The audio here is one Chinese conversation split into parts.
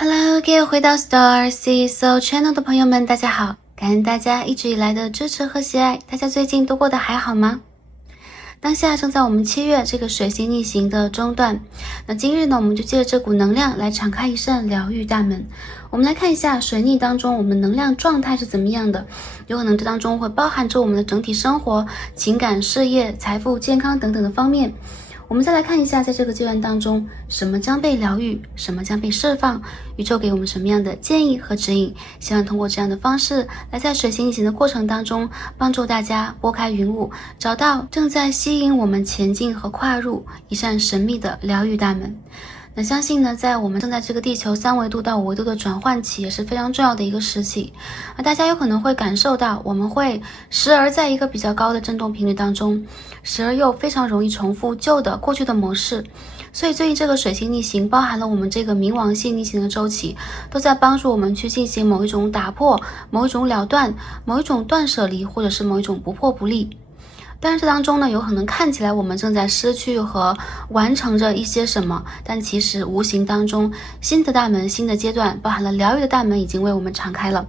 Hello，各位回到 Star C So Channel 的朋友们，大家好！感恩大家一直以来的支持和喜爱，大家最近都过得还好吗？当下正在我们7月这个水星逆行的中段，那今日呢，我们就借着这股能量来敞开一扇疗愈大门。我们来看一下水逆当中我们能量状态是怎么样的，有可能这当中会包含着我们的整体生活、情感、事业、财富、健康等等的方面。我们再来看一下，在这个阶段当中，什么将被疗愈，什么将被释放，宇宙给我们什么样的建议和指引。希望通过这样的方式，来在水星逆行的过程当中，帮助大家拨开云雾，找到正在吸引我们前进和跨入一扇神秘的疗愈大门。那相信呢，在我们正在这个地球3维度到5维度的转换期，也是非常重要的一个时期。大家有可能会感受到，我们会时而在一个比较高的振动频率当中，时而又非常容易重复旧的过去的模式。所以最近这个水星逆行包含了我们这个冥王星逆行的周期，都在帮助我们去进行某一种打破、某一种了断、某一种断舍离，或者是某一种不破不立。但是这当中呢，有可能看起来我们正在失去和完成着一些什么，但其实无形当中，新的大门、新的阶段，包含了疗愈的大门已经为我们敞开了，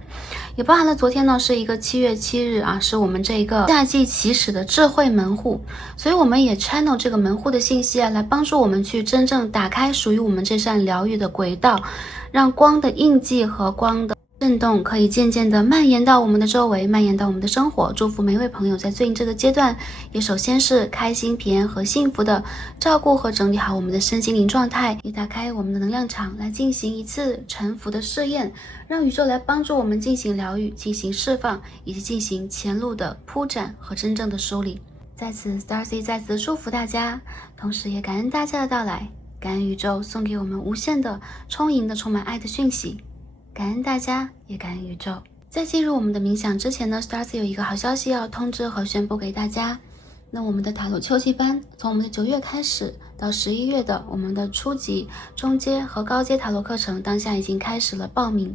也包含了昨天呢是一个7月7日啊，是我们这个夏季起始的智慧门户，所以我们也 channel 这个门户的信息啊，来帮助我们去真正打开属于我们这扇疗愈的轨道，让光的印记和光的震动可以渐渐的蔓延到我们的周围，蔓延到我们的生活。祝福每一位朋友在最近这个阶段，也首先是开心、平安和幸福的照顾和整理好我们的身心灵状态，也打开我们的能量场，来进行一次沉浮的试验，让宇宙来帮助我们进行疗愈、进行释放，以及进行前路的铺展和真正的梳理。在此 Starcy 再次祝福大家，同时也感恩大家的到来，感恩宇宙送给我们无限的、充盈的、充满爱的讯息。感恩大家，也感恩宇宙。在进入我们的冥想之前呢 ，Starcy 有一个好消息要通知和宣布给大家。那我们的塔罗秋季班，从我们的9月开始到11月的我们的初级、中阶和高阶塔罗课程，当下已经开始了报名。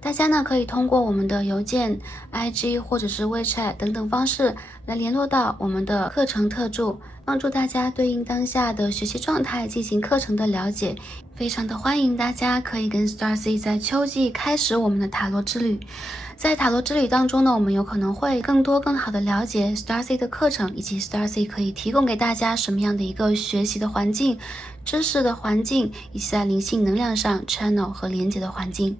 大家呢可以通过我们的邮件、IG 或者是 WeChat 等等方式来联络到我们的课程特助，帮助大家对应当下的学习状态进行课程的了解。非常的欢迎大家可以跟 Starcy 在秋季开始我们的塔罗之旅。在塔罗之旅当中呢，我们有可能会更多更好的了解 Starcy 的课程，以及 Starcy 可以提供给大家什么样的一个学习的环境、知识的环境，以及在灵性能量上 channel 和连接的环境。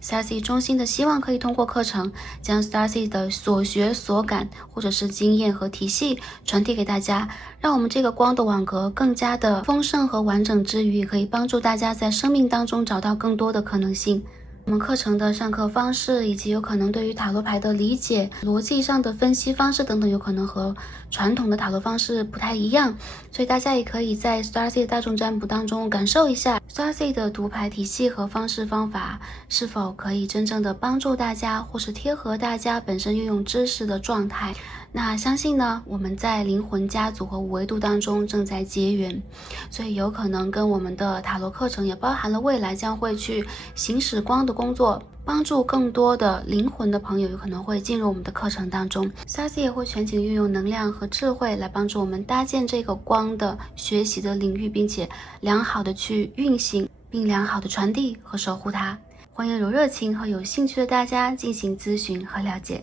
Starcy 衷心的希望可以通过课程将 Starcy 的所学所感或者是经验和体系传递给大家，让我们这个光的网格更加的丰盛和完整之余，也可以帮助大家在生命当中找到更多的可能性。我们课程的上课方式以及有可能对于塔罗牌的理解、逻辑上的分析方式等等，有可能和传统的塔罗方式不太一样，所以大家也可以在 Starcy 大众占卜当中感受一下 Starcy 的读牌体系和方式方法是否可以真正的帮助大家，或是贴合大家本身运用知识的状态。那相信呢，我们在灵魂家族和5维度当中正在结缘，所以有可能跟我们的塔罗课程也包含了未来将会去行使光的工作，帮助更多的灵魂的朋友有可能会进入我们的课程当中。Starcy 也会全景运用能量和智慧来帮助我们搭建这个光的学习的领域，并且良好的去运行，并良好的传递和守护它。欢迎有热情和有兴趣的大家进行咨询和了解。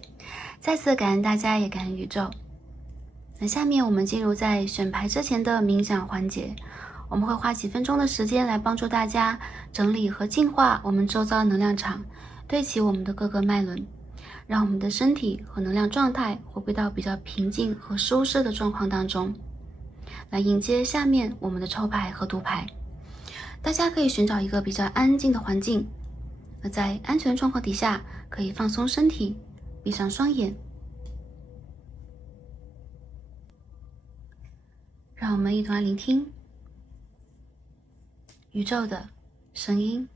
再次感恩大家，也感恩宇宙。那下面我们进入在选牌之前的冥想环节，我们会花几分钟的时间来帮助大家整理和净化我们周遭的能量场，对齐我们的各个脉轮，让我们的身体和能量状态回归到比较平静和舒适的状况当中，来迎接下面我们的抽牌和读牌。大家可以寻找一个比较安静的环境，那在安全状况底下可以放松身体，闭上双眼，让我们一同来聆听宇宙的声音。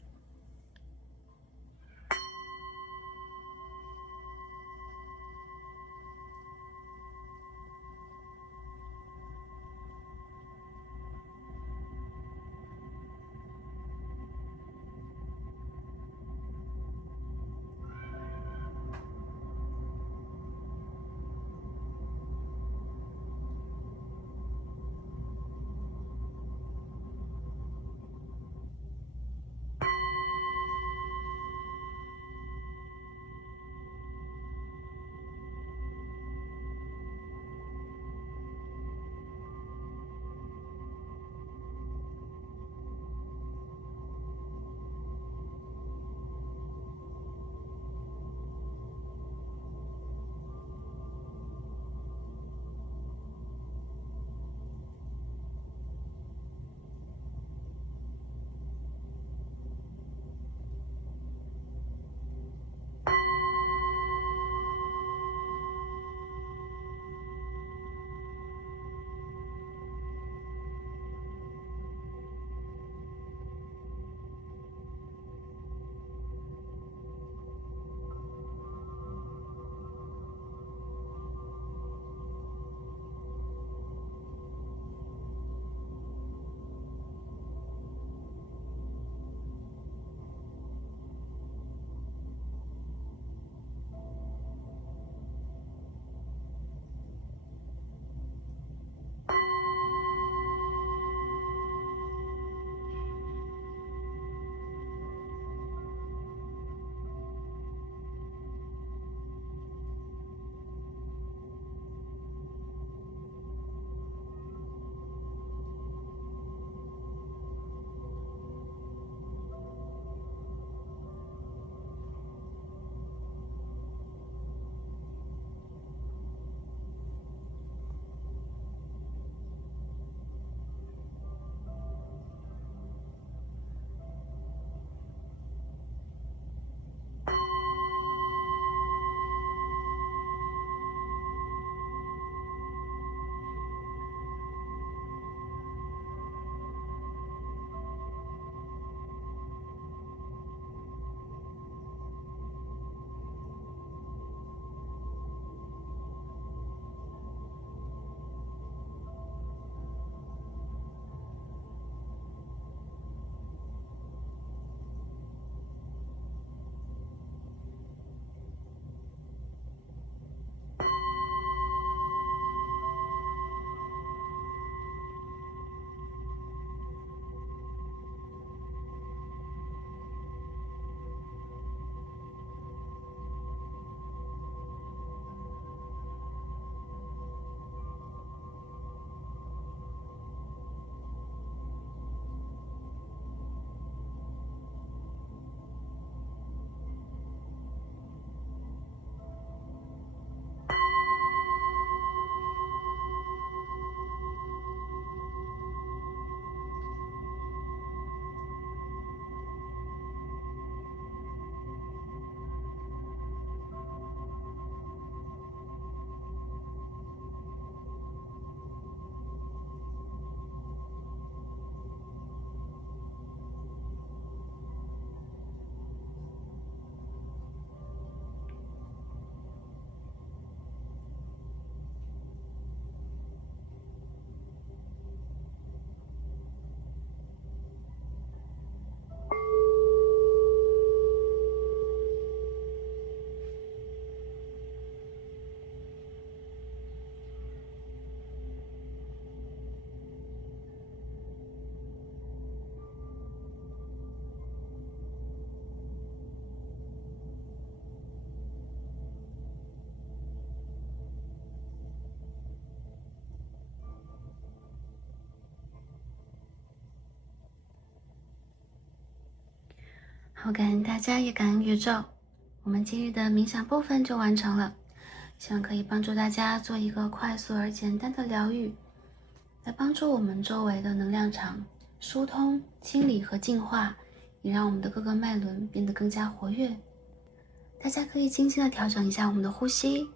好，感恩大家，也感恩宇宙。我们今日的冥想部分就完成了，希望可以帮助大家做一个快速而简单的疗愈，来帮助我们周围的能量场疏通、清理和净化，也让我们的各个脉轮变得更加活跃。大家可以轻轻地调整一下我们的呼吸，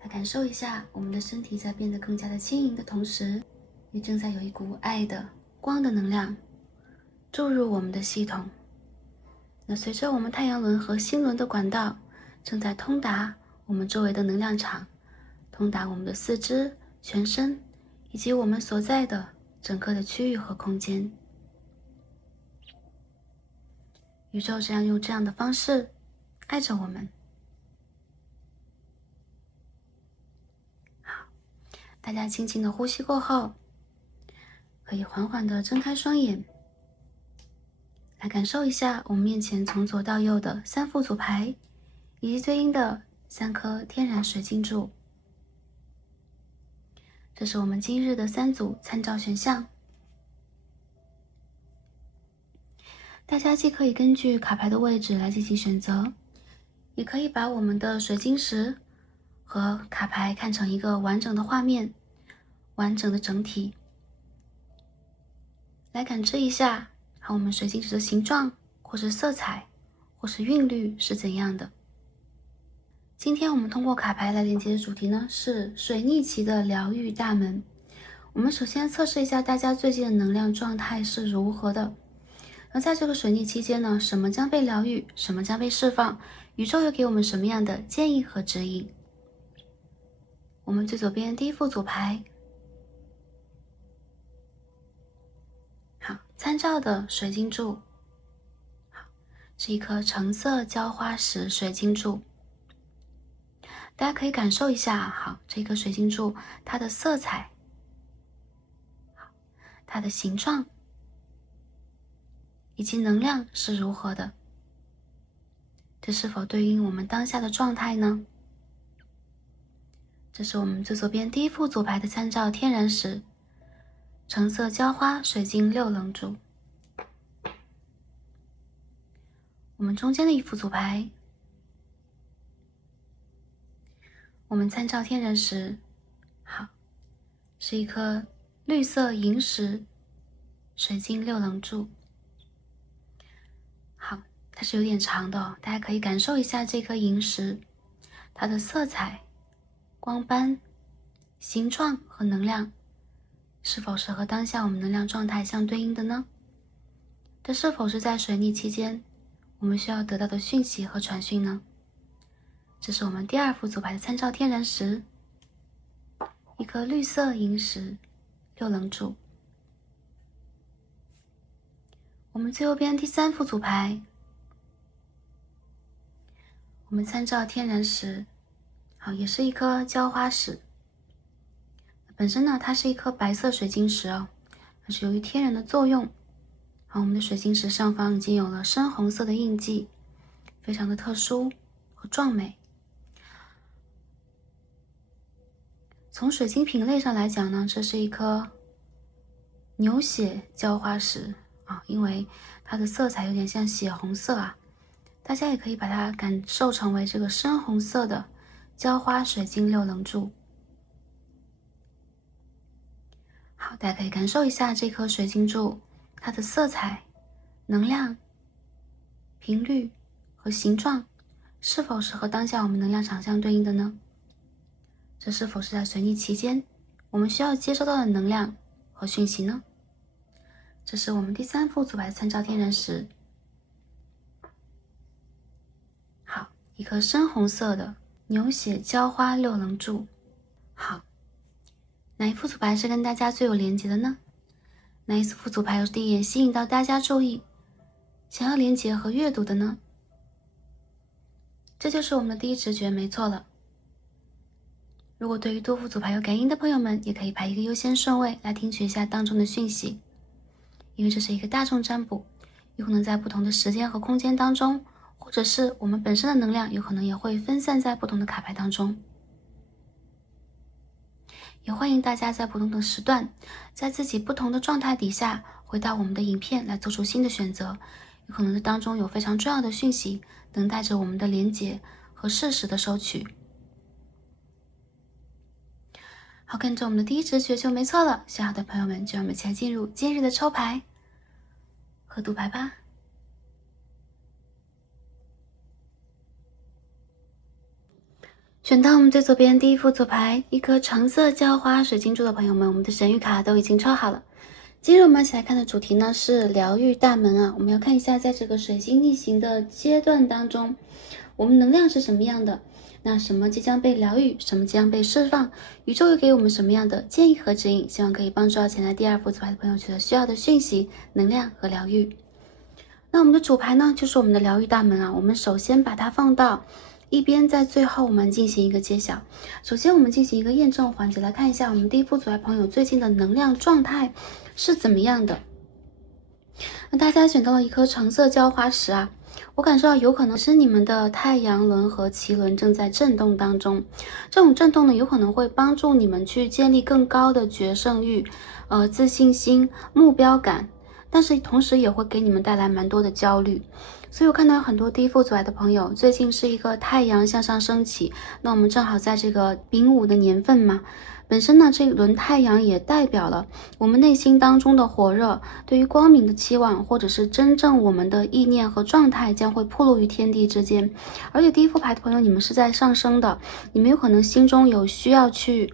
来感受一下我们的身体在变得更加的轻盈的同时，也正在有一股爱的光的能量注入我们的系统。那随着我们太阳轮和心轮的管道正在通达我们周围的能量场，通达我们的四肢、全身以及我们所在的整个的区域和空间。宇宙这样用这样的方式爱着我们。好，大家轻轻的呼吸过后，可以缓缓的睁开双眼，来感受一下我们面前从左到右的3副组牌，以及对应的3颗天然水晶柱。这是我们今日的3组参照选项。大家既可以根据卡牌的位置来进行选择，也可以把我们的水晶石和卡牌看成一个完整的画面，完整的整体，来感知一下我们水晶石的形状，或是色彩，或是韵律是怎样的。今天我们通过卡牌来连接的主题呢，是水逆期的疗愈大门。我们首先测试一下大家最近的能量状态是如何的。而在这个水逆期间呢，什么将被疗愈，什么将被释放，宇宙又给我们什么样的建议和指引？我们最左边第一副组牌，好，参照的水晶柱，好，是一颗橙色浇花石水晶柱。大家可以感受一下，好，这颗水晶柱它的色彩，好，它的形状，以及能量是如何的？这是否对应我们当下的状态呢？这是我们最左边第一副组牌的参照天然石，橙色浇花水晶6棱柱。我们中间的一副组牌，我们参照天然石，好，是一颗绿色萤石水晶6棱柱。好，它是有点长的哦，大家可以感受一下这颗萤石，它的色彩、光斑、形状和能量，是否是和当下我们能量状态相对应的呢？这是否是在水逆期间我们需要得到的讯息和传讯呢？这是我们第二副组牌的参照天然石，一颗绿色萤石6棱柱。我们最右边第3副组牌，我们参照天然石，好，也是一颗浇花石。本身呢，它是一颗白色水晶石哦，但是由于天然的作用，好，我们的水晶石上方已经有了深红色的印记，非常的特殊和壮美。从水晶品类上来讲呢，这是一颗牛血浇花石啊，因为它的色彩有点像血红色啊，大家也可以把它感受成为这个深红色的浇花水晶6棱柱。好，大家可以感受一下这颗水晶柱，它的色彩、能量、频率和形状，是否是和当下我们能量场相对应的呢？这是否是在水逆期间我们需要接收到的能量和讯息呢？这是我们第3副组牌参照天然石，好，一颗深红色的牛血浇花6棱柱。好，哪一副组牌是跟大家最有连结的呢？哪一副组牌有第一眼吸引到大家注意，想要连结和阅读的呢？这就是我们的第一直觉，没错了。如果对于多副组牌有感应的朋友们，也可以排一个优先顺位来听取一下当中的讯息，因为这是一个大众占卜，有可能在不同的时间和空间当中，或者是我们本身的能量有可能也会分散在不同的卡牌当中。也欢迎大家在不同的时段，在自己不同的状态底下，回到我们的影片来做出新的选择，有可能是当中有非常重要的讯息等待着我们的连结和适时的收取。好，跟着我们的第一直觉就没错了。想好的朋友们，就让我们一起来进入今日的抽牌和读牌吧。选到我们最左边第一副左牌，一颗橙色浇花水晶柱的朋友们，我们的神谕卡都已经抽好了。今日我们一起来看的主题呢是疗愈大门啊，我们要看一下在这个水星逆行的阶段当中，我们能量是什么样的，那什么即将被疗愈，什么即将被释放，宇宙又给我们什么样的建议和指引，希望可以帮助到前来第二副左牌的朋友取得需要的讯息、能量和疗愈。那我们的主牌呢就是我们的疗愈大门啊，我们首先把它放到一边，在最后我们进行一个揭晓。首先我们进行一个验证环节，来看一下我们第一副左牌朋友最近的能量状态是怎么样的。那大家选到了一颗橙色浇花石啊，我感受到有可能是你们的太阳轮和脐轮正在震动当中，这种震动呢有可能会帮助你们去建立更高的决胜欲、自信心、目标感，但是同时也会给你们带来蛮多的焦虑。所以我看到有很多第一副左牌的朋友，最近是一个太阳向上升起，那我们正好在这个丙午的年份嘛，本身呢这一轮太阳也代表了我们内心当中的火热，对于光明的期望，或者是真正我们的意念和状态将会暴露于天地之间。而且第一副牌的朋友，你们是在上升的，你们有可能心中有需要去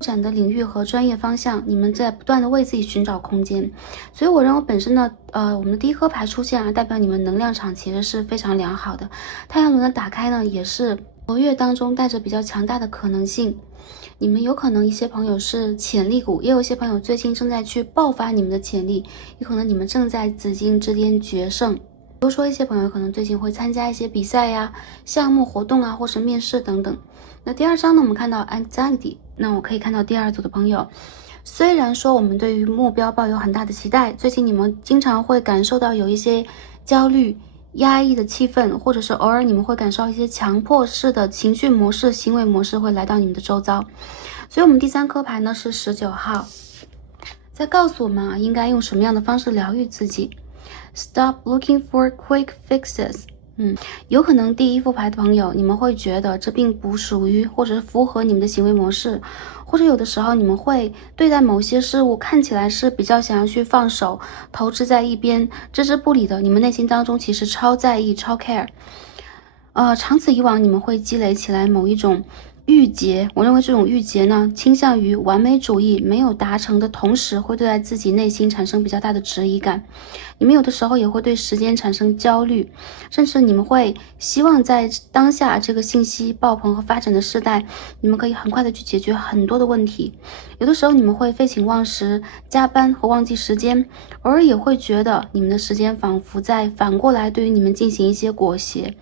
拓展的领域和专业方向，你们在不断的为自己寻找空间。所以我认为本身呢我们的第一颗牌出现啊，代表你们能量场其实是非常良好的，太阳轮的打开呢也是活跃当中带着比较强大的可能性。你们有可能一些朋友是潜力股，也有一些朋友最近正在去爆发你们的潜力，有可能你们正在紫金之巅决胜。比如说一些朋友可能最近会参加一些比赛呀、项目活动啊，或是面试等等。那第二张呢，我们看到 anxiety， 那我可以看到第二组的朋友，虽然说我们对于目标抱有很大的期待，最近你们经常会感受到有一些焦虑、压抑的气氛，或者是偶尔你们会感受到一些强迫式的情绪模式、行为模式会来到你们的周遭。所以我们第三颗牌呢是19号，在告诉我们啊，应该用什么样的方式疗愈自己。Stop looking for quick fixes。有可能第一副牌的朋友，你们会觉得这并不属于或者是符合你们的行为模式，或者有的时候你们会对待某些事物看起来是比较想要去放手、投掷在一边、置之不理的，你们内心当中其实超在意、超 care。长此以往，你们会积累起来某一种郁结，我认为这种郁结呢，倾向于完美主义没有达成的同时，会对待自己内心产生比较大的质疑感。你们有的时候也会对时间产生焦虑，甚至你们会希望在当下这个信息爆棚和发展的时代，你们可以很快的去解决很多的问题。有的时候你们会废寝忘食、加班和忘记时间，偶尔也会觉得你们的时间仿佛在反过来对于你们进行一些裹挟。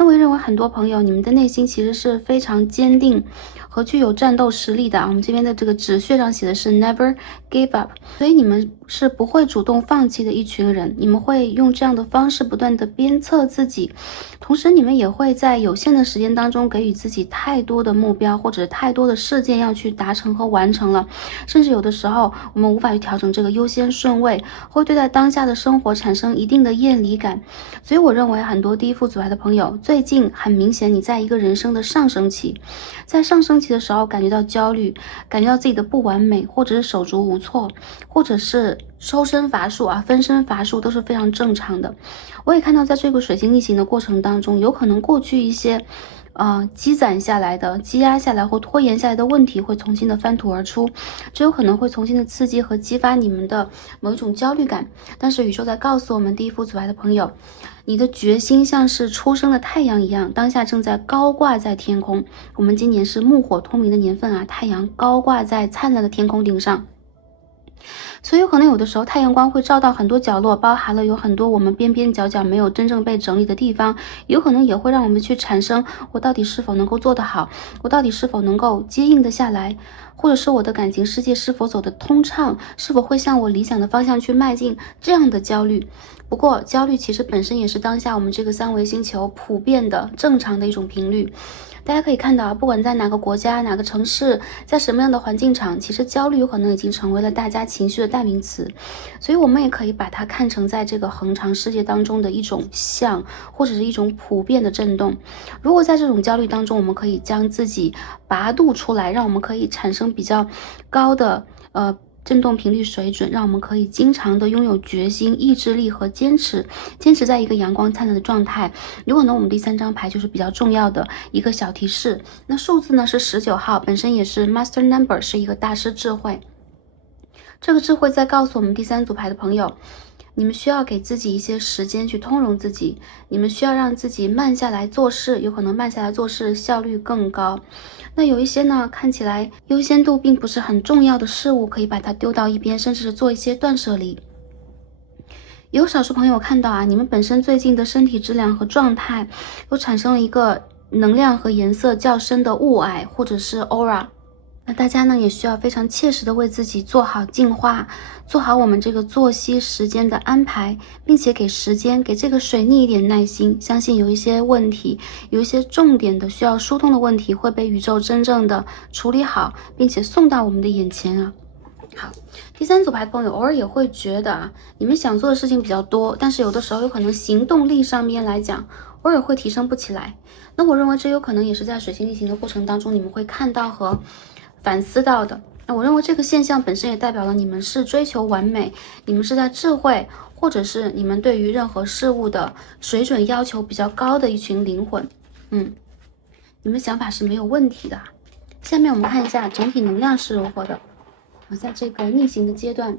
那我认为很多朋友，你们的内心其实是非常坚定和具有战斗实力的。我们这边的这个纸屑上写的是 never give up， 所以你们是不会主动放弃的一群人。你们会用这样的方式不断的鞭策自己，同时你们也会在有限的时间当中给予自己太多的目标或者太多的事件要去达成和完成了，甚至有的时候我们无法去调整这个优先顺位，会对待当下的生活产生一定的厌离感。所以我认为很多第一副左牌的朋友，最近很明显你在一个人生的上升期，在上升期的时候感觉到焦虑，感觉到自己的不完美，或者是手足无措，或者是抽身乏术啊、分身乏术，都是非常正常的。我也看到在这个水星逆行的过程当中，有可能过去一些积攒下来的、积压下来或拖延下来的问题会重新的翻土而出，这有可能会重新的刺激和激发你们的某一种焦虑感。但是宇宙在告诉我们第一副左牌的朋友，你的决心像是初升的太阳一样，当下正在高挂在天空。我们今年是木火通明的年份啊，太阳高挂在灿烂的天空顶上。所以有可能有的时候太阳光会照到很多角落，包含了有很多我们边边角角没有真正被整理的地方，有可能也会让我们去产生我到底是否能够做得好，我到底是否能够接应得下来，或者是我的感情世界是否走得通畅，是否会向我理想的方向去迈进，这样的焦虑。不过焦虑其实本身也是当下我们这个三维星球普遍的正常的一种频率。大家可以看到，不管在哪个国家、哪个城市，在什么样的环境场，其实焦虑有可能已经成为了大家情绪的代名词。所以我们也可以把它看成在这个恒常世界当中的一种像，或者是一种普遍的震动。如果在这种焦虑当中，我们可以将自己拔度出来，让我们可以产生比较高的振动频率水准，让我们可以经常的拥有决心、意志力和坚持在一个阳光灿烂的状态。有可能我们第3张牌就是比较重要的一个小提示。那数字呢是19号，本身也是 Master Number， 是一个大师智慧。这个智慧在告诉我们第3组牌的朋友，你们需要给自己一些时间去通融自己，你们需要让自己慢下来做事，有可能慢下来做事效率更高。那有一些呢，看起来优先度并不是很重要的事物，可以把它丢到一边，甚至是做一些断舍离。有少数朋友看到你们本身最近的身体质量和状态都产生了一个能量和颜色较深的雾霭或者是 aura。那大家呢也需要非常切实的为自己做好净化，做好我们这个作息时间的安排，并且给时间，给这个水逆一点耐心。相信有一些问题，有一些重点的需要疏通的问题会被宇宙真正的处理好，并且送到我们的眼前好，第3组牌的朋友偶尔也会觉得你们想做的事情比较多，但是有的时候有可能行动力上面来讲偶尔会提升不起来。那我认为这有可能也是在水星逆行的过程当中你们会看到和反思到的。那我认为这个现象本身也代表了你们是追求完美，你们是在智慧，或者是你们对于任何事物的水准要求比较高的一群灵魂。你们想法是没有问题的。下面我们看一下整体能量是如何的。在这个逆行的阶段，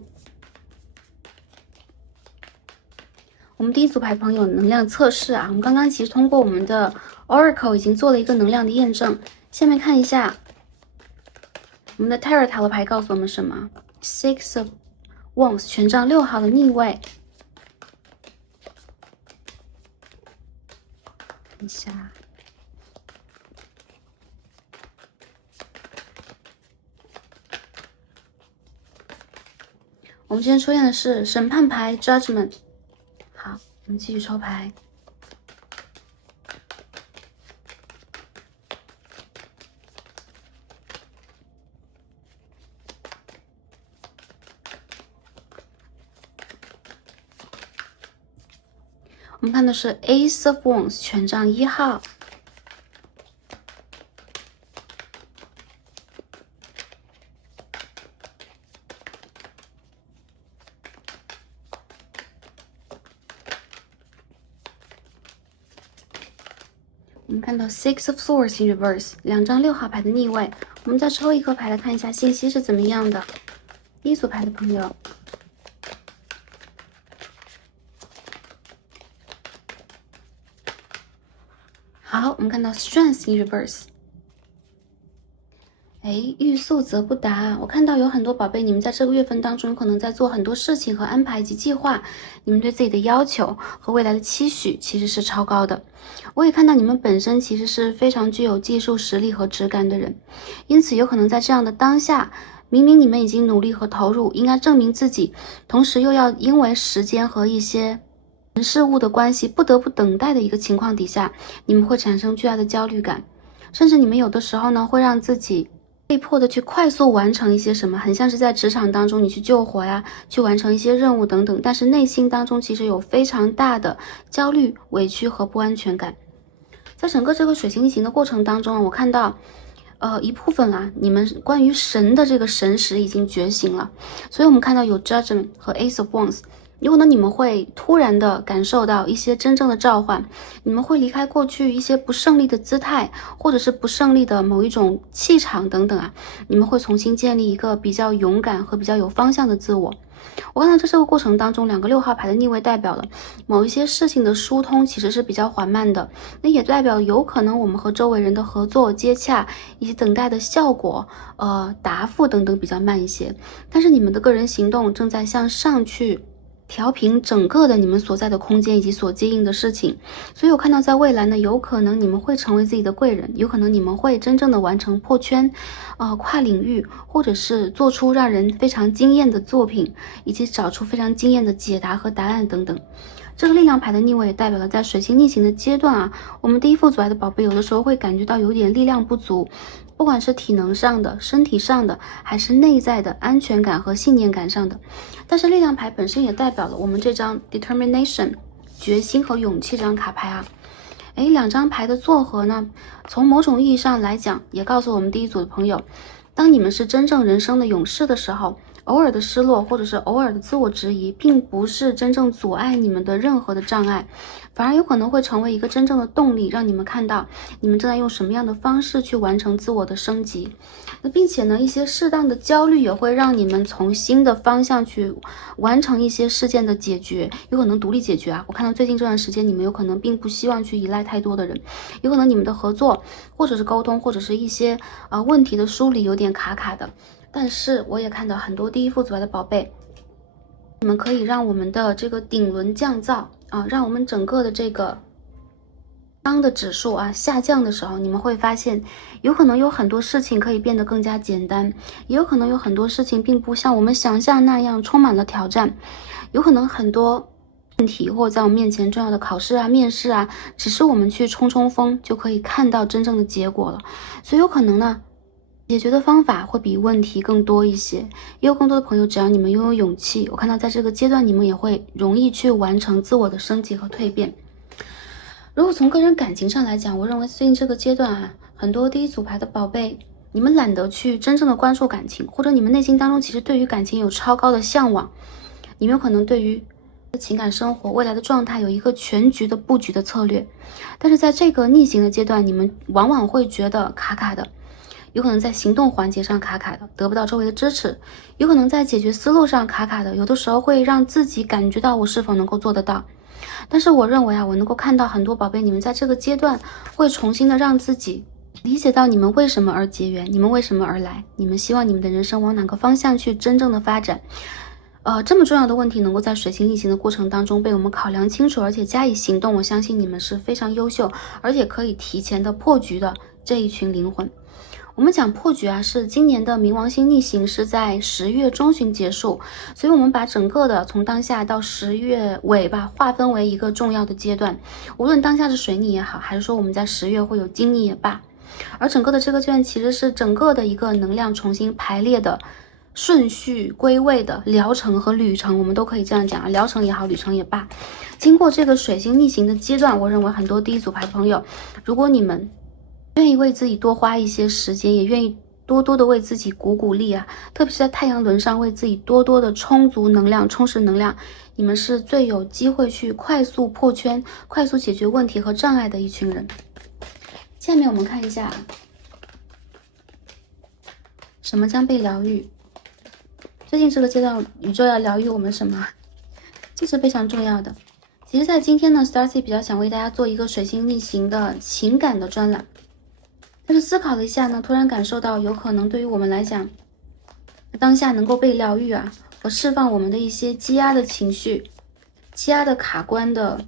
我们第1组牌朋友能量测试我们刚刚其实通过我们的 Oracle 已经做了一个能量的验证。下面看一下我们的 Tarot 塔罗牌告诉我们什么。 Six of Wands 权杖6号的逆位，看一下我们今天出现的是审判牌 Judgment。 好，我们继续抽牌。我们看的是 Ace of Wands 权杖1号。我们看到 Six of Swords in Reverse， 2张6号牌的逆位。我们再抽一颗牌来看一下信息是怎么样的。第1组牌的朋友，好，我们看到 Strength in Reverse。欲速则不达。我看到有很多宝贝，你们在这个月份当中可能在做很多事情和安排及计划，你们对自己的要求和未来的期许其实是超高的。我也看到你们本身其实是非常具有技术实力和质感的人，因此有可能在这样的当下，明明你们已经努力和投入，应该证明自己，同时又要因为时间和一些人事物的关系不得不等待的一个情况底下，你们会产生巨大的焦虑感，甚至你们有的时候呢会让自己被迫的去快速完成一些什么，很像是在职场当中你去救火呀，去完成一些任务等等，但是内心当中其实有非常大的焦虑、委屈和不安全感。在整个这个水星逆行的过程当中，我看到一部分你们关于神的这个神识已经觉醒了，所以我们看到有 Judgment 和 Ace of Wands， 有可能你们会突然的感受到一些真正的召唤，你们会离开过去一些不胜利的姿态，或者是不胜利的某一种气场等等你们会重新建立一个比较勇敢和比较有方向的自我。我看到这个过程当中，2个6号牌的逆位代表了某一些事情的疏通其实是比较缓慢的，那也代表有可能我们和周围人的合作接洽以及等待的效果答复等等比较慢一些，但是你们的个人行动正在向上去调平整个的你们所在的空间以及所接应的事情。所以我看到在未来呢，有可能你们会成为自己的贵人，有可能你们会真正的完成破圈跨领域，或者是做出让人非常惊艳的作品，以及找出非常惊艳的解答和答案等等。这个力量牌的逆位也代表了在水星逆行的阶段啊，我们第一副阻碍的宝贝有的时候会感觉到有点力量不足，不管是体能上的、身体上的，还是内在的安全感和信念感上的。但是力量牌本身也代表了我们这张 determination 决心和勇气这张卡牌啊。两张牌的做合呢，从某种意义上来讲，也告诉我们第一组的朋友，当你们是真正人生的勇士的时候，偶尔的失落或者是偶尔的自我质疑，并不是真正阻碍你们的任何的障碍，反而有可能会成为一个真正的动力，让你们看到你们正在用什么样的方式去完成自我的升级。那并且呢，一些适当的焦虑也会让你们从新的方向去完成一些事件的解决，有可能独立解决啊。我看到最近这段时间，你们有可能并不希望去依赖太多的人，有可能你们的合作或者是沟通，或者是一些问题的梳理有点卡卡的。但是我也看到很多第一副阻碍的宝贝，你们可以让我们的这个顶轮降噪啊，让我们整个的这个当的指数啊下降的时候，你们会发现有可能有很多事情可以变得更加简单，也有可能有很多事情并不像我们想象那样充满了挑战，有可能很多问题或者在我们面前重要的考试啊、面试啊，只是我们去冲冲锋就可以看到真正的结果了。所以有可能呢，解决的方法会比问题更多一些，也有更多的朋友，只要你们拥有勇气，我看到在这个阶段你们也会容易去完成自我的升级和蜕变。如果从个人感情上来讲，我认为最近这个阶段啊，很多第一组牌的宝贝，你们懒得去真正的关注感情，或者你们内心当中其实对于感情有超高的向往，你们有可能对于情感生活未来的状态有一个全局的布局的策略，但是在这个逆行的阶段，你们往往会觉得卡卡的，有可能在行动环节上卡卡的，得不到周围的支持，有可能在解决思路上卡卡的，有的时候会让自己感觉到我是否能够做得到。但是我认为啊，我能够看到很多宝贝，你们在这个阶段会重新的让自己理解到你们为什么而结缘，你们为什么而来，你们希望你们的人生往哪个方向去真正的发展。这么重要的问题能够在水星逆行的过程当中被我们考量清楚，而且加以行动，我相信你们是非常优秀，而且可以提前的破局的这一群灵魂。我们讲破局啊，是今年的冥王星逆行是在10月中旬结束，所以我们把整个的从当下到10月尾吧，划分为一个重要的阶段。无论当下是水逆也好，还是说我们在10月会有金逆也罢，而整个的这个阶段其实是整个的一个能量重新排列的顺序归位的疗程和旅程，我们都可以这样讲啊，疗程也好，旅程也罢。经过这个水星逆行的阶段，我认为很多第一组牌朋友，如果你们愿意为自己多花一些时间，也愿意多多的为自己鼓鼓励啊，特别是在太阳轮上为自己多多的充足能量、充实能量，你们是最有机会去快速破圈、快速解决问题和障碍的一群人。下面我们看一下什么将被疗愈。最近这个阶段，宇宙要疗愈我们什么？这是非常重要的。其实在今天呢 Starcy 比较想为大家做一个水星逆行的情感的专栏，但是思考了一下呢，突然感受到有可能对于我们来讲，当下能够被疗愈啊，和释放我们的一些积压的情绪、积压的卡关的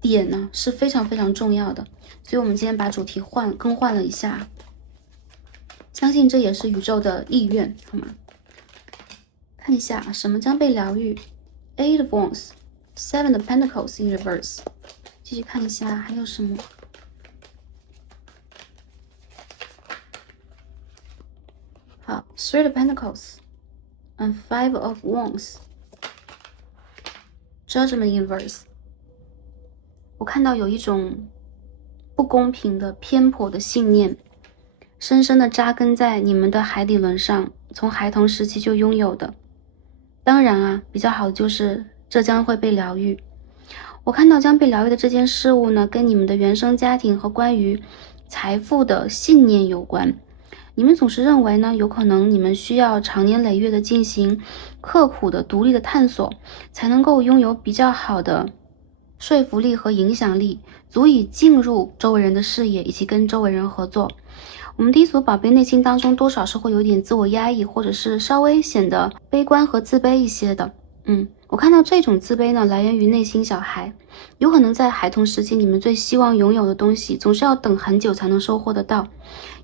点呢，是非常非常重要的。所以我们今天把主题更换了一下，相信这也是宇宙的意愿，好吗？看一下什么将被疗愈。 Eight of Wands, Seven of Pentacles in reverse。 继续看一下还有什么。好， Three of Pentacles and Five of Wands, Judgment in reverse。 我看到有一种不公平的偏颇的信念深深的扎根在你们的海底轮上，从孩童时期就拥有的。当然啊，比较好的就是这将会被疗愈。我看到将被疗愈的这件事物呢，跟你们的原生家庭和关于财富的信念有关。你们总是认为呢，有可能你们需要长年累月的进行刻苦的独立的探索，才能够拥有比较好的说服力和影响力，足以进入周围人的视野以及跟周围人合作。我们第一组宝贝内心当中多少是会有点自我压抑，或者是稍微显得悲观和自卑一些的。我看到这种自卑呢，来源于内心小孩，有可能在孩童时期你们最希望拥有的东西，总是要等很久才能收获得到。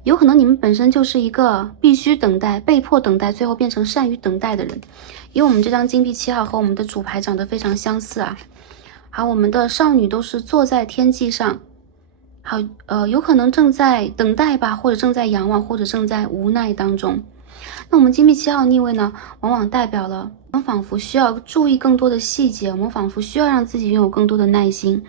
有可能你们本身就是一个必须等待、被迫等待，最后变成善于等待的人。因为我们这张金币7号和我们的主牌长得非常相似啊。好，我们的少女都是坐在天际上。好，有可能正在等待吧，或者正在仰望，或者正在无奈当中。那我们金币7号逆位呢，往往代表了我们仿佛需要注意更多的细节，我们仿佛需要让自己拥有更多的耐心。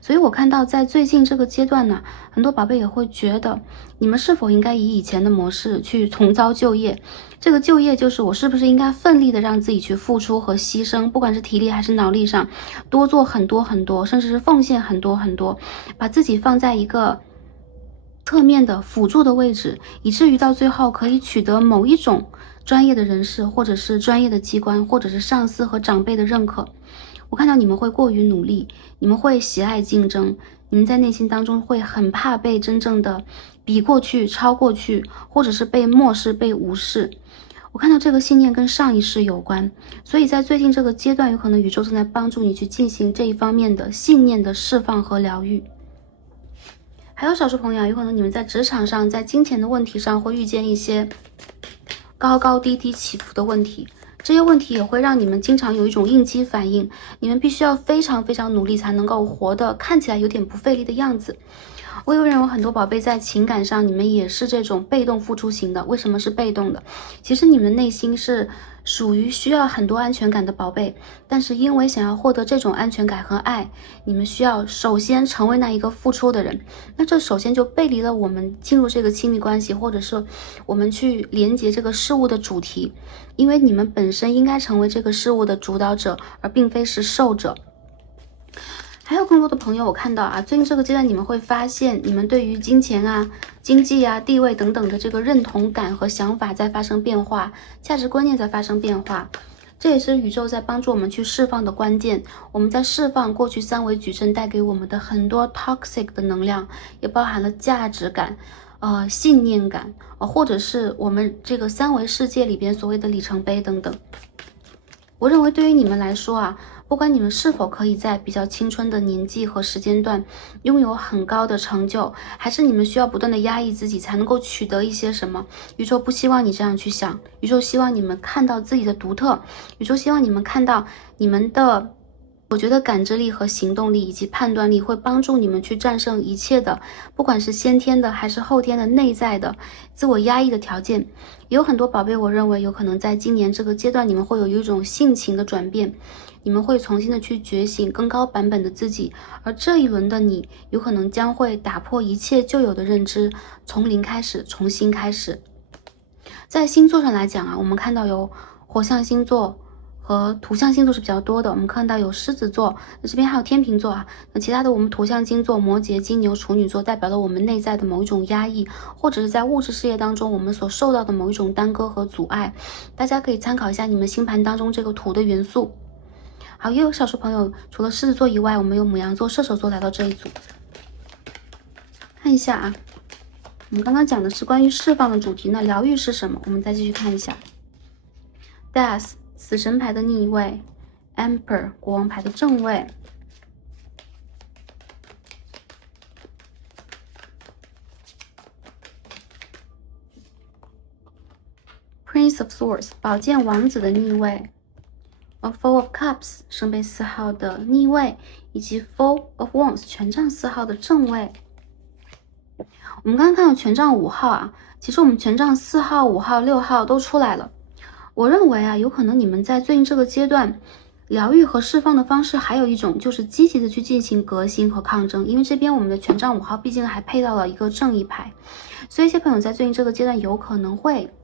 所以我看到在最近这个阶段呢，很多宝贝也会觉得，你们是否应该以以前的模式去重操旧业？这个就业就是我是不是应该奋力的让自己去付出和牺牲，不管是体力还是脑力上，多做很多很多，甚至是奉献很多很多，把自己放在一个侧面的辅助的位置，以至于到最后可以取得某一种专业的人士，或者是专业的机关，或者是上司和长辈的认可。我看到你们会过于努力，你们会喜爱竞争，你们在内心当中会很怕被真正的比过去、超过去，或者是被漠视、被无视。我看到这个信念跟上一世有关，所以在最近这个阶段，有可能宇宙正在帮助你去进行这一方面的信念的释放和疗愈。还有少数朋友，有可能你们在职场上，在金钱的问题上会遇见一些高高低低起伏的问题，这些问题也会让你们经常有一种应激反应，你们必须要非常非常努力才能够活得看起来有点不费力的样子。我有认为很多宝贝在情感上，你们也是这种被动付出型的。为什么是被动的？其实你们的内心是属于需要很多安全感的宝贝，但是因为想要获得这种安全感和爱，你们需要首先成为那一个付出的人。那这首先就背离了我们进入这个亲密关系，或者是我们去连接这个事物的主题，因为你们本身应该成为这个事物的主导者，而并非是受者。还有更多的朋友，我看到啊，最近这个阶段你们会发现，你们对于金钱啊、经济啊、地位等等的这个认同感和想法在发生变化，价值观念在发生变化，这也是宇宙在帮助我们去释放的关键。我们在释放过去三维矩阵带给我们的很多 toxic 的能量，也包含了价值感、信念感，或者是我们这个三维世界里边所谓的里程碑等等。我认为对于你们来说啊，不管你们是否可以在比较青春的年纪和时间段拥有很高的成就，还是你们需要不断的压抑自己才能够取得一些什么，宇宙不希望你这样去想，宇宙希望你们看到自己的独特，宇宙希望你们看到你们的，我觉得感知力和行动力以及判断力会帮助你们去战胜一切的，不管是先天的还是后天的内在的自我压抑的条件。有很多宝贝，我认为有可能在今年这个阶段，你们会有一种性情的转变，你们会重新的去觉醒更高版本的自己，而这一轮的你有可能将会打破一切旧有的认知，从零开始，重新开始。在星座上来讲啊，我们看到有火象星座和土象星座是比较多的，我们看到有狮子座，那这边还有天秤座啊，那其他的我们土象星座摩羯、金牛、处女座代表了我们内在的某一种压抑，或者是在物质事业当中我们所受到的某一种耽搁和阻碍。大家可以参考一下你们星盘当中这个土的元素。好，也有少数朋友除了狮子座以外，我们有牡羊座、射手座来到这一组。看一下啊，我们刚刚讲的是关于释放的主题，那疗愈是什么？我们再继续看一下 Death 死神牌的逆位， Emperor 国王牌的正位， Prince of Swords 宝剑王子的逆位， A Four of Cups 圣杯4号的逆位，以及 Four of Wands 权杖4号的正位。我们刚刚看到权杖5号啊，其实我们权杖4号、5号、6号都出来了。我认为啊，有可能你们在最近这个阶段，疗愈和释放的方式还有一种就是积极的去进行革新和抗争，因为这边我们的权杖5号毕竟还配到了一个正义牌，所以一些朋友在最近这个阶段有可能会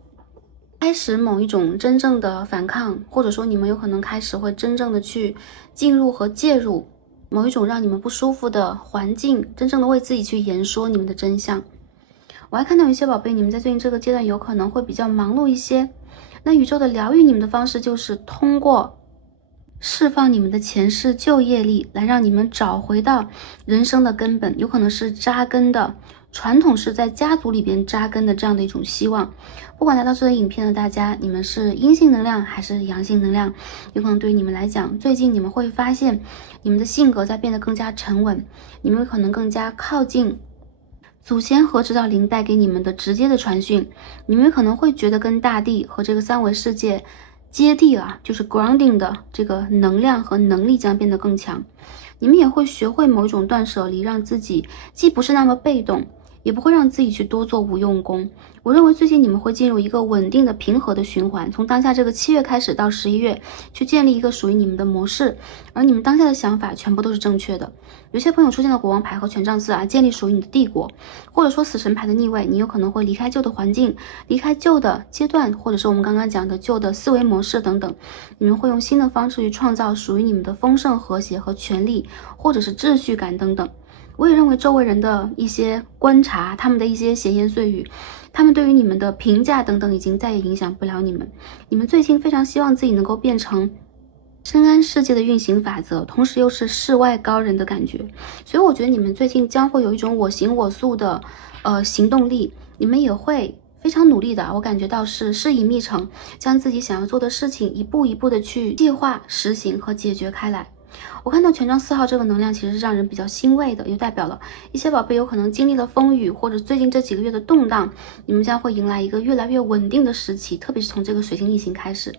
开始某一种真正的反抗，或者说你们有可能开始会真正的去进入和介入某一种让你们不舒服的环境，真正的为自己去言说你们的真相。我还看到有一些宝贝，你们在最近这个阶段有可能会比较忙碌一些，那宇宙的疗愈你们的方式就是通过释放你们的前世旧业力，来让你们找回到人生的根本，有可能是扎根的传统，是在家族里边扎根的这样的一种希望。不管来到这个影片的大家，你们是阴性能量还是阳性能量，有可能对于你们来讲，最近你们会发现你们的性格在变得更加沉稳，你们可能更加靠近祖先和指导灵带给你们的直接的传讯，你们可能会觉得跟大地和这个三维世界接地啊，就是 grounding 的这个能量和能力将变得更强。你们也会学会某一种断舍离，让自己既不是那么被动，也不会让自己去多做无用功。我认为最近你们会进入一个稳定的平和的循环，从当下这个7月开始到11月，去建立一个属于你们的模式，而你们当下的想法全部都是正确的。有些朋友出现了国王牌和权杖四啊，建立属于你的帝国，或者说死神牌的逆位，你有可能会离开旧的环境，离开旧的阶段，或者是我们刚刚讲的旧的思维模式等等，你们会用新的方式去创造属于你们的丰盛、和谐和权力，或者是秩序感等等。我也认为周围人的一些观察，他们的一些闲言碎语，他们对于你们的评价等等，已经再也影响不了你们。你们最近非常希望自己能够变成深谙世界的运行法则，同时又是世外高人的感觉。所以我觉得你们最近将会有一种我行我素的行动力，你们也会非常努力的，我感觉到是事以密成，将自己想要做的事情一步一步的去计划、实行和解决开来。我看到权杖4号这个能量其实是让人比较欣慰的，也代表了一些宝贝有可能经历了风雨，或者最近这几个月的动荡，你们将会迎来一个越来越稳定的时期，特别是从这个水星逆行开始。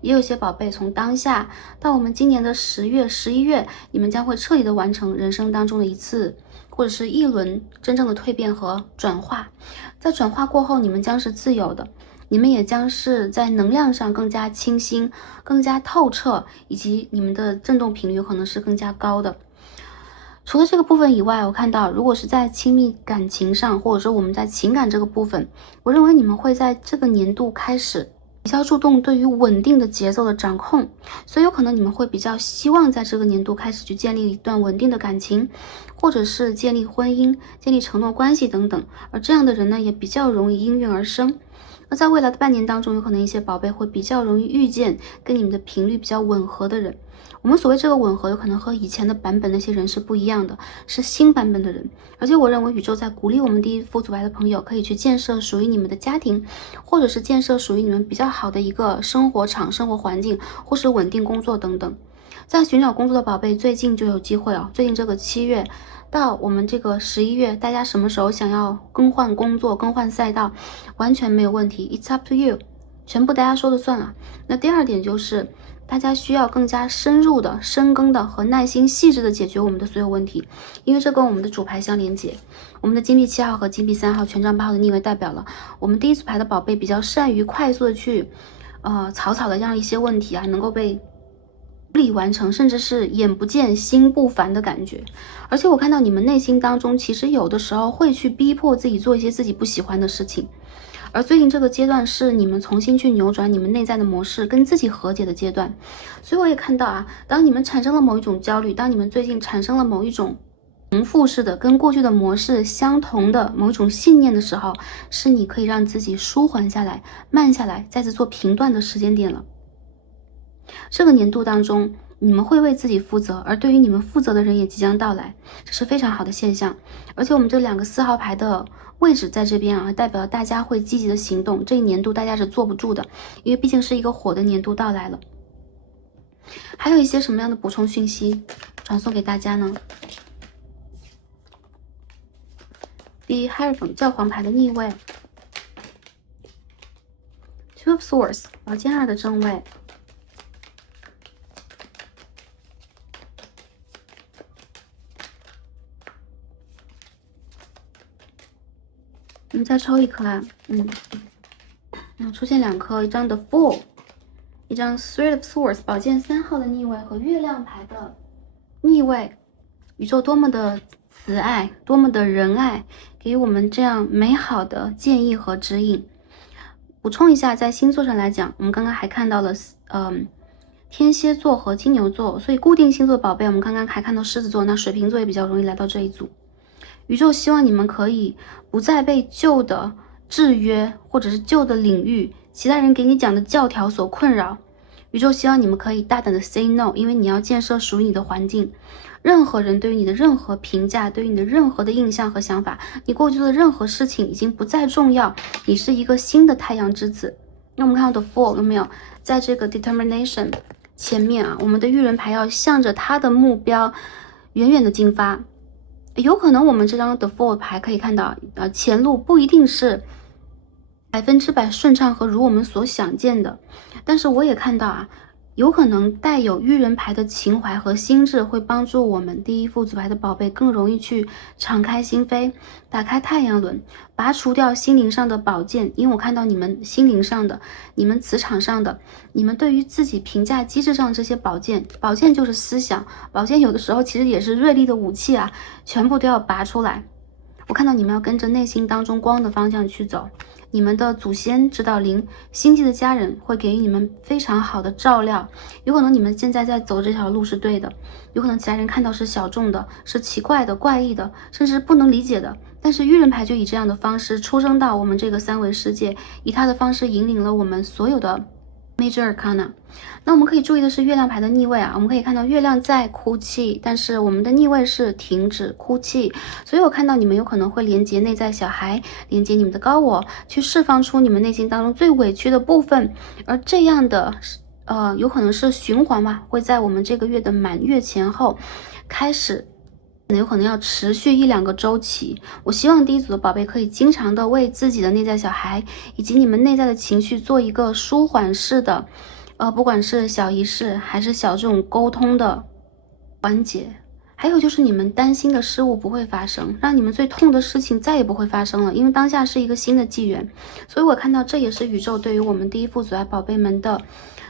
也有一些宝贝从当下到我们今年的10月、11月，你们将会彻底的完成人生当中的一次或者是一轮真正的蜕变和转化。在转化过后，你们将是自由的，你们也将是在能量上更加清新、更加透彻，以及你们的振动频率有可能是更加高的。除了这个部分以外，我看到如果是在亲密感情上，或者说我们在情感这个部分，我认为你们会在这个年度开始比较注重对于稳定的节奏的掌控，所以有可能你们会比较希望在这个年度开始去建立一段稳定的感情，或者是建立婚姻、建立承诺关系等等，而这样的人呢，也比较容易应运而生。那在未来的半年当中，有可能一些宝贝会比较容易遇见跟你们的频率比较吻合的人。我们所谓这个吻合，有可能和以前的版本那些人是不一样的，是新版本的人。而且我认为宇宙在鼓励我们第一副组牌的朋友，可以去建设属于你们的家庭，或者是建设属于你们比较好的一个生活场、生活环境，或是稳定工作等等。在寻找工作的宝贝，最近就有机会哦。最近这个7月到我们这个11月，大家什么时候想要更换工作、更换赛道，完全没有问题。It's up to you， 全部大家说了算啊。那第二点就是，大家需要更加深入的、深耕的和耐心细致的解决我们的所有问题，因为这跟我们的主牌相连接。我们的金币7号和金币3号、权杖8号的逆位代表了我们第一组牌的宝贝比较善于快速的去，草草的让一些问题啊能够被力完成，甚至是眼不见心不烦的感觉。而且我看到你们内心当中其实有的时候会去逼迫自己做一些自己不喜欢的事情，而最近这个阶段是你们重新去扭转你们内在的模式，跟自己和解的阶段。所以我也看到啊，当你们产生了某一种焦虑，当你们最近产生了某一种重复式的跟过去的模式相同的某一种信念的时候，是你可以让自己舒缓下来、慢下来、再次做评断的时间点了。这个年度当中，你们会为自己负责，而对于你们负责的人也即将到来，这是非常好的现象。而且我们这2个4号牌的位置在这边啊，代表大家会积极的行动。这一年度大家是坐不住的，因为毕竟是一个火的年度到来了。还有一些什么样的补充讯息传送给大家呢？第Hierophant教皇牌的逆位， Two of Swords 宝剑2的正位，我们再抽一颗啊，然后出现2颗，一张的 Fool， 一张 Three of Swords 宝剑3号的逆位和月亮牌的逆位。宇宙多么的慈爱，多么的仁爱，给予我们这样美好的建议和指引。补充一下，在星座上来讲，我们刚刚还看到了天蝎座和金牛座，所以固定星座宝贝，我们刚刚还看到狮子座，那水瓶座也比较容易来到这一组。宇宙希望你们可以不再被旧的制约或者是旧的领域，其他人给你讲的教条所困扰。宇宙希望你们可以大胆的 say no， 因为你要建设属于你的环境。任何人对于你的任何评价，对于你的任何的印象和想法，你过去的任何事情已经不再重要。你是一个新的太阳之子。那我们看到的 Fool 有没有在这个 Determination 前面啊？我们的愚人牌要向着他的目标远远的进发。有可能我们这张的 Fool 牌可以看到，前路不一定是100%顺畅和如我们所想见的，但是我也看到啊，有可能带有愚人牌的情怀和心智，会帮助我们第一副组牌的宝贝更容易去敞开心扉，打开太阳轮，拔除掉心灵上的宝剑。因为我看到你们心灵上的，你们磁场上的，你们对于自己评价机制上这些宝剑，宝剑就是思想，宝剑有的时候其实也是锐利的武器啊，全部都要拔出来。我看到你们要跟着内心当中光的方向去走，你们的祖先、指导灵、星际的家人会给予你们非常好的照料。有可能你们现在在走这条路是对的，有可能其他人看到是小众的，是奇怪的、怪异的，甚至不能理解的。但是愚人牌就以这样的方式出生到我们这个三维世界，以他的方式引领了我们所有的Major Arcana。 那我们可以注意的是月亮牌的逆位啊，我们可以看到月亮在哭泣，但是我们的逆位是停止哭泣，所以我看到你们有可能会连接内在小孩，连接你们的高我，去释放出你们内心当中最委屈的部分。而这样的有可能是循环嘛，会在我们这个月的满月前后开始，有可能要持续1-2个周期。我希望第一组的宝贝可以经常的为自己的内在小孩以及你们内在的情绪做一个舒缓式的不管是小仪式还是小这种沟通的环节。还有就是你们担心的事物不会发生，让你们最痛的事情再也不会发生了，因为当下是一个新的纪元。所以我看到这也是宇宙对于我们第一副组爱宝贝们的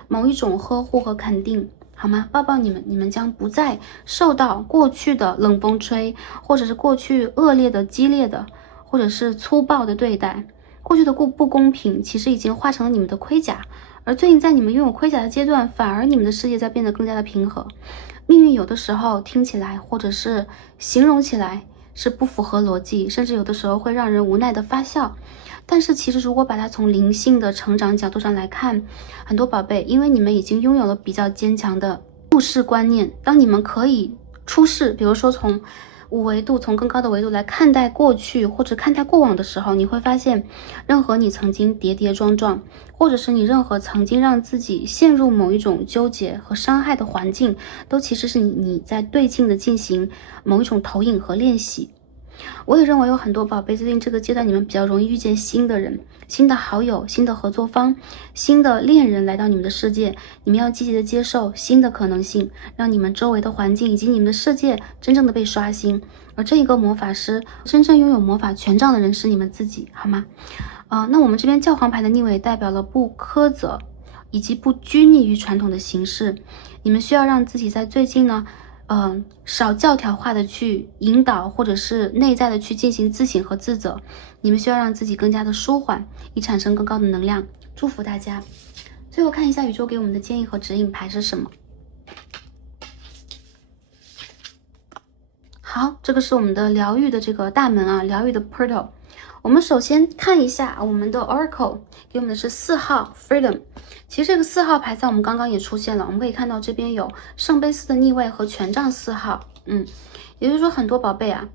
某一种呵护和肯定，好吗？抱抱你们，你们将不再受到过去的冷风吹，或者是过去恶劣的、激烈的，或者是粗暴的对待。过去的不公平其实已经化成了你们的盔甲，而最近在你们拥有盔甲的阶段，反而你们的世界在变得更加的平和。命运有的时候听起来或者是形容起来是不符合逻辑，甚至有的时候会让人无奈的发笑。但是其实如果把它从灵性的成长角度上来看，很多宝贝，因为你们已经拥有了比较坚强的入世观念，当你们可以出世，比如说从5维度，从更高的维度来看待过去或者看待过往的时候，你会发现任何你曾经跌跌撞撞，或者是你任何曾经让自己陷入某一种纠结和伤害的环境，都其实是你在对镜的进行某一种投影和练习。我也认为有很多宝贝最近这个阶段，你们比较容易遇见新的人、新的好友、新的合作方、新的恋人来到你们的世界，你们要积极的接受新的可能性，让你们周围的环境以及你们的世界真正的被刷新。而这一个魔法师，真正拥有魔法权杖的人是你们自己，好吗？那我们这边教皇牌的逆位代表了不苛责以及不拘泥于传统的形式，你们需要让自己在最近呢少教条化的去引导，或者是内在的去进行自省和自责。你们需要让自己更加的舒缓，以产生更高的能量。祝福大家。最后看一下宇宙给我们的建议和指引牌是什么。好，这个是我们的疗愈的这个大门啊，疗愈的 portal。我们首先看一下我们的 Oracle 给我们的是4号 Freedom。其实这个4号牌在我们刚刚也出现了，我们可以看到这边有圣杯4的逆位和权杖4号。也就是说很多宝贝啊，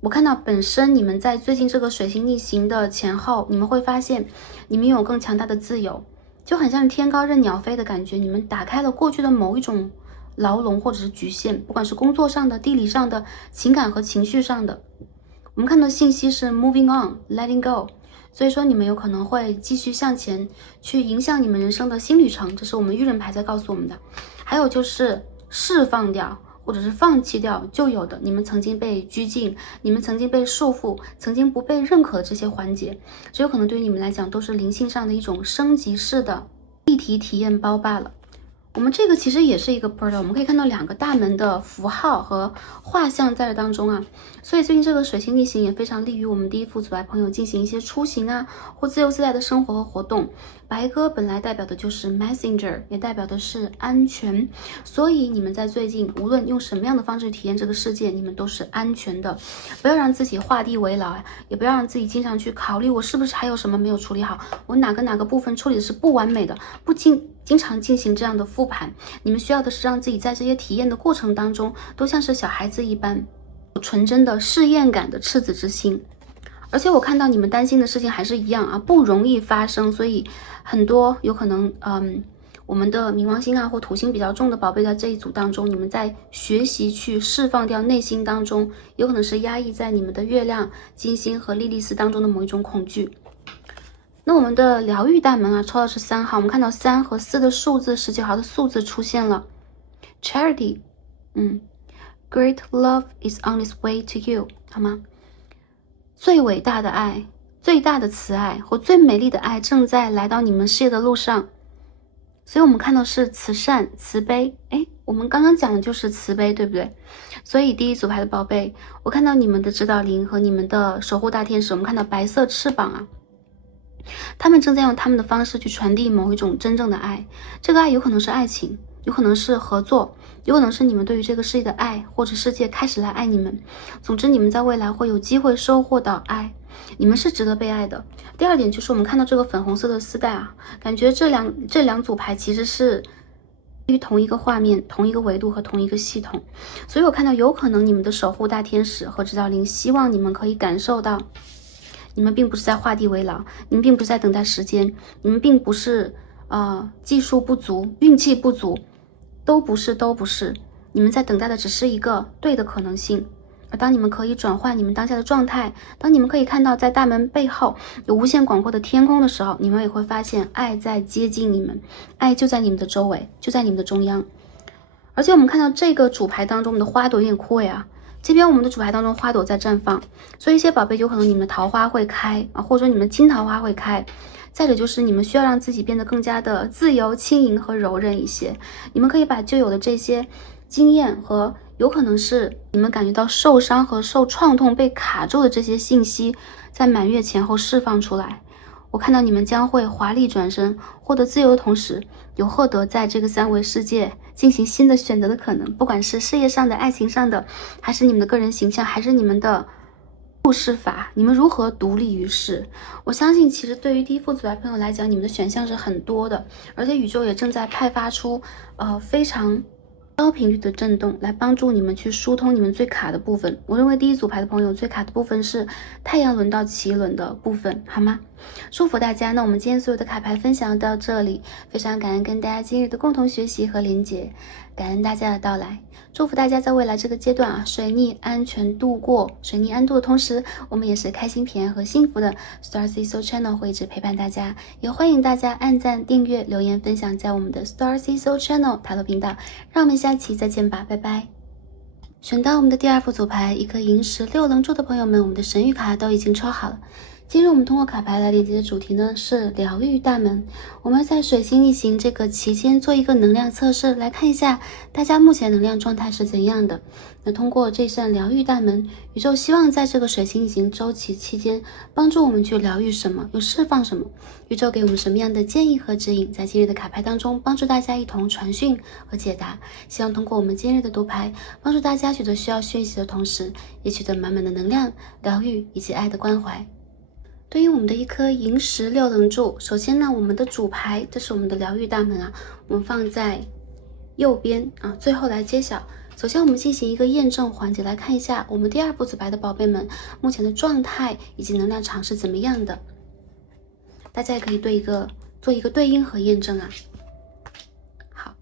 我看到本身你们在最近这个水星逆行的前后，你们会发现你们拥有更强大的自由，就很像天高任鸟飞的感觉。你们打开了过去的某一种牢笼或者是局限，不管是工作上的、地理上的、情感和情绪上的。我们看到信息是 moving on letting go， 所以说你们有可能会继续向前去影响你们人生的新旅程，这是我们愚人牌在告诉我们的。还有就是释放掉或者是放弃掉旧有的你们曾经被拘禁、你们曾经被束缚、曾经不被认可的这些环节，这有可能对于你们来讲都是灵性上的一种升级式的立体体验包罢了。我们这个其实也是一个 portal， 我们可以看到2个大门的符号和画像在这当中啊，所以最近这个水星逆行也非常利于我们第一副组爱朋友进行一些出行啊或自由自在的生活和活动。白鸽本来代表的就是 messenger， 也代表的是安全，所以你们在最近无论用什么样的方式体验这个世界，你们都是安全的。不要让自己画地为牢，也不要让自己经常去考虑我是不是还有什么没有处理好，我哪个部分处理的是不完美的，经常进行这样的复盘。你们需要的是让自己在这些体验的过程当中都像是小孩子一般纯真的试验感的赤子之心。而且我看到你们担心的事情还是一样啊，不容易发生，所以很多有可能我们的冥王星啊或土星比较重的宝贝在这一组当中，你们在学习去释放掉内心当中有可能是压抑在你们的月亮、金星和莉莉丝当中的某一种恐惧。那我们的疗愈大门啊，抽到是3号，我们看到3和4的数字，19号的数字出现了。Charity， Great love is on its way to you， 好吗？最伟大的爱，最大的慈爱和最美丽的爱正在来到你们事业的路上。所以我们看到是慈善、慈悲，我们刚刚讲的就是慈悲，对不对？所以第一组牌的宝贝，我看到你们的指导灵和你们的守护大天使，我们看到白色翅膀啊，他们正在用他们的方式去传递某一种真正的爱。这个爱有可能是爱情，有可能是合作，有可能是你们对于这个世界的爱，或者世界开始来爱你们。总之，你们在未来会有机会收获到爱，你们是值得被爱的。第二点就是我们看到这个粉红色的丝带啊，感觉这两组牌其实是于同一个画面、同一个维度和同一个系统。所以我看到有可能你们的守护大天使和指导灵希望你们可以感受到，你们并不是在画地为牢，你们并不是在等待时间，你们并不是技术不足、运气不足，都不是，你们在等待的只是一个对的可能性。而当你们可以转换你们当下的状态，当你们可以看到在大门背后有无限广阔的天空的时候，你们也会发现爱在接近你们，爱就在你们的周围，就在你们的中央。而且我们看到这个主牌当中，我们的花朵有点枯萎啊，这边我们的主牌当中花朵在绽放，所以一些宝贝有可能你们的桃花会开啊，或者说你们金桃花会开。再者就是你们需要让自己变得更加的自由、轻盈和柔韧一些。你们可以把旧有的这些经验和有可能是你们感觉到受伤和受创痛被卡住的这些信息，在满月前后释放出来。我看到你们将会华丽转身，获得自由的同时，有获得在这个三维世界进行新的选择的可能，不管是事业上的、爱情上的，还是你们的个人形象，还是你们的故事法，你们如何独立于世。我相信其实对于第一副组牌朋友来讲，你们的选项是很多的，而且宇宙也正在派发出非常高频率的震动来帮助你们去疏通你们最卡的部分。我认为第一组牌的朋友最卡的部分是太阳轮到脐轮的部分，好吗？祝福大家。那我们今天所有的卡牌分享到这里，非常感恩跟大家今日的共同学习和连结，感恩大家的到来，祝福大家在未来这个阶段啊，水逆安全度过，水逆安度的同时，我们也是开心平安和幸福的。Starseed Soul Channel 会一直陪伴大家，也欢迎大家按赞、订阅、留言、分享在我们的 Starseed Soul Channel 塔罗频道。让我们下期再见吧，拜拜。选到我们的第二副组牌，一颗萤石6棱柱的朋友们，我们的神谕卡都已经抽好了。今日我们通过卡牌来连接的主题呢是疗愈大门。我们在水星逆行这个期间做一个能量测试，来看一下大家目前能量状态是怎样的。那通过这扇疗愈大门，宇宙希望在这个水星逆行周期期间帮助我们去疗愈什么，又释放什么。宇宙给我们什么样的建议和指引，在今日的卡牌当中帮助大家一同传讯和解答。希望通过我们今日的读牌，帮助大家取得需要讯息的同时，也取得满满的能量、疗愈以及爱的关怀。对应我们的一颗萤石6棱柱，首先呢，我们的主牌，这是我们的疗愈大门啊，我们放在右边啊，最后来揭晓。首先我们进行一个验证环节，来看一下我们第二副组牌的宝贝们目前的状态以及能量场是怎么样的。大家也可以做一个对应和验证啊。好，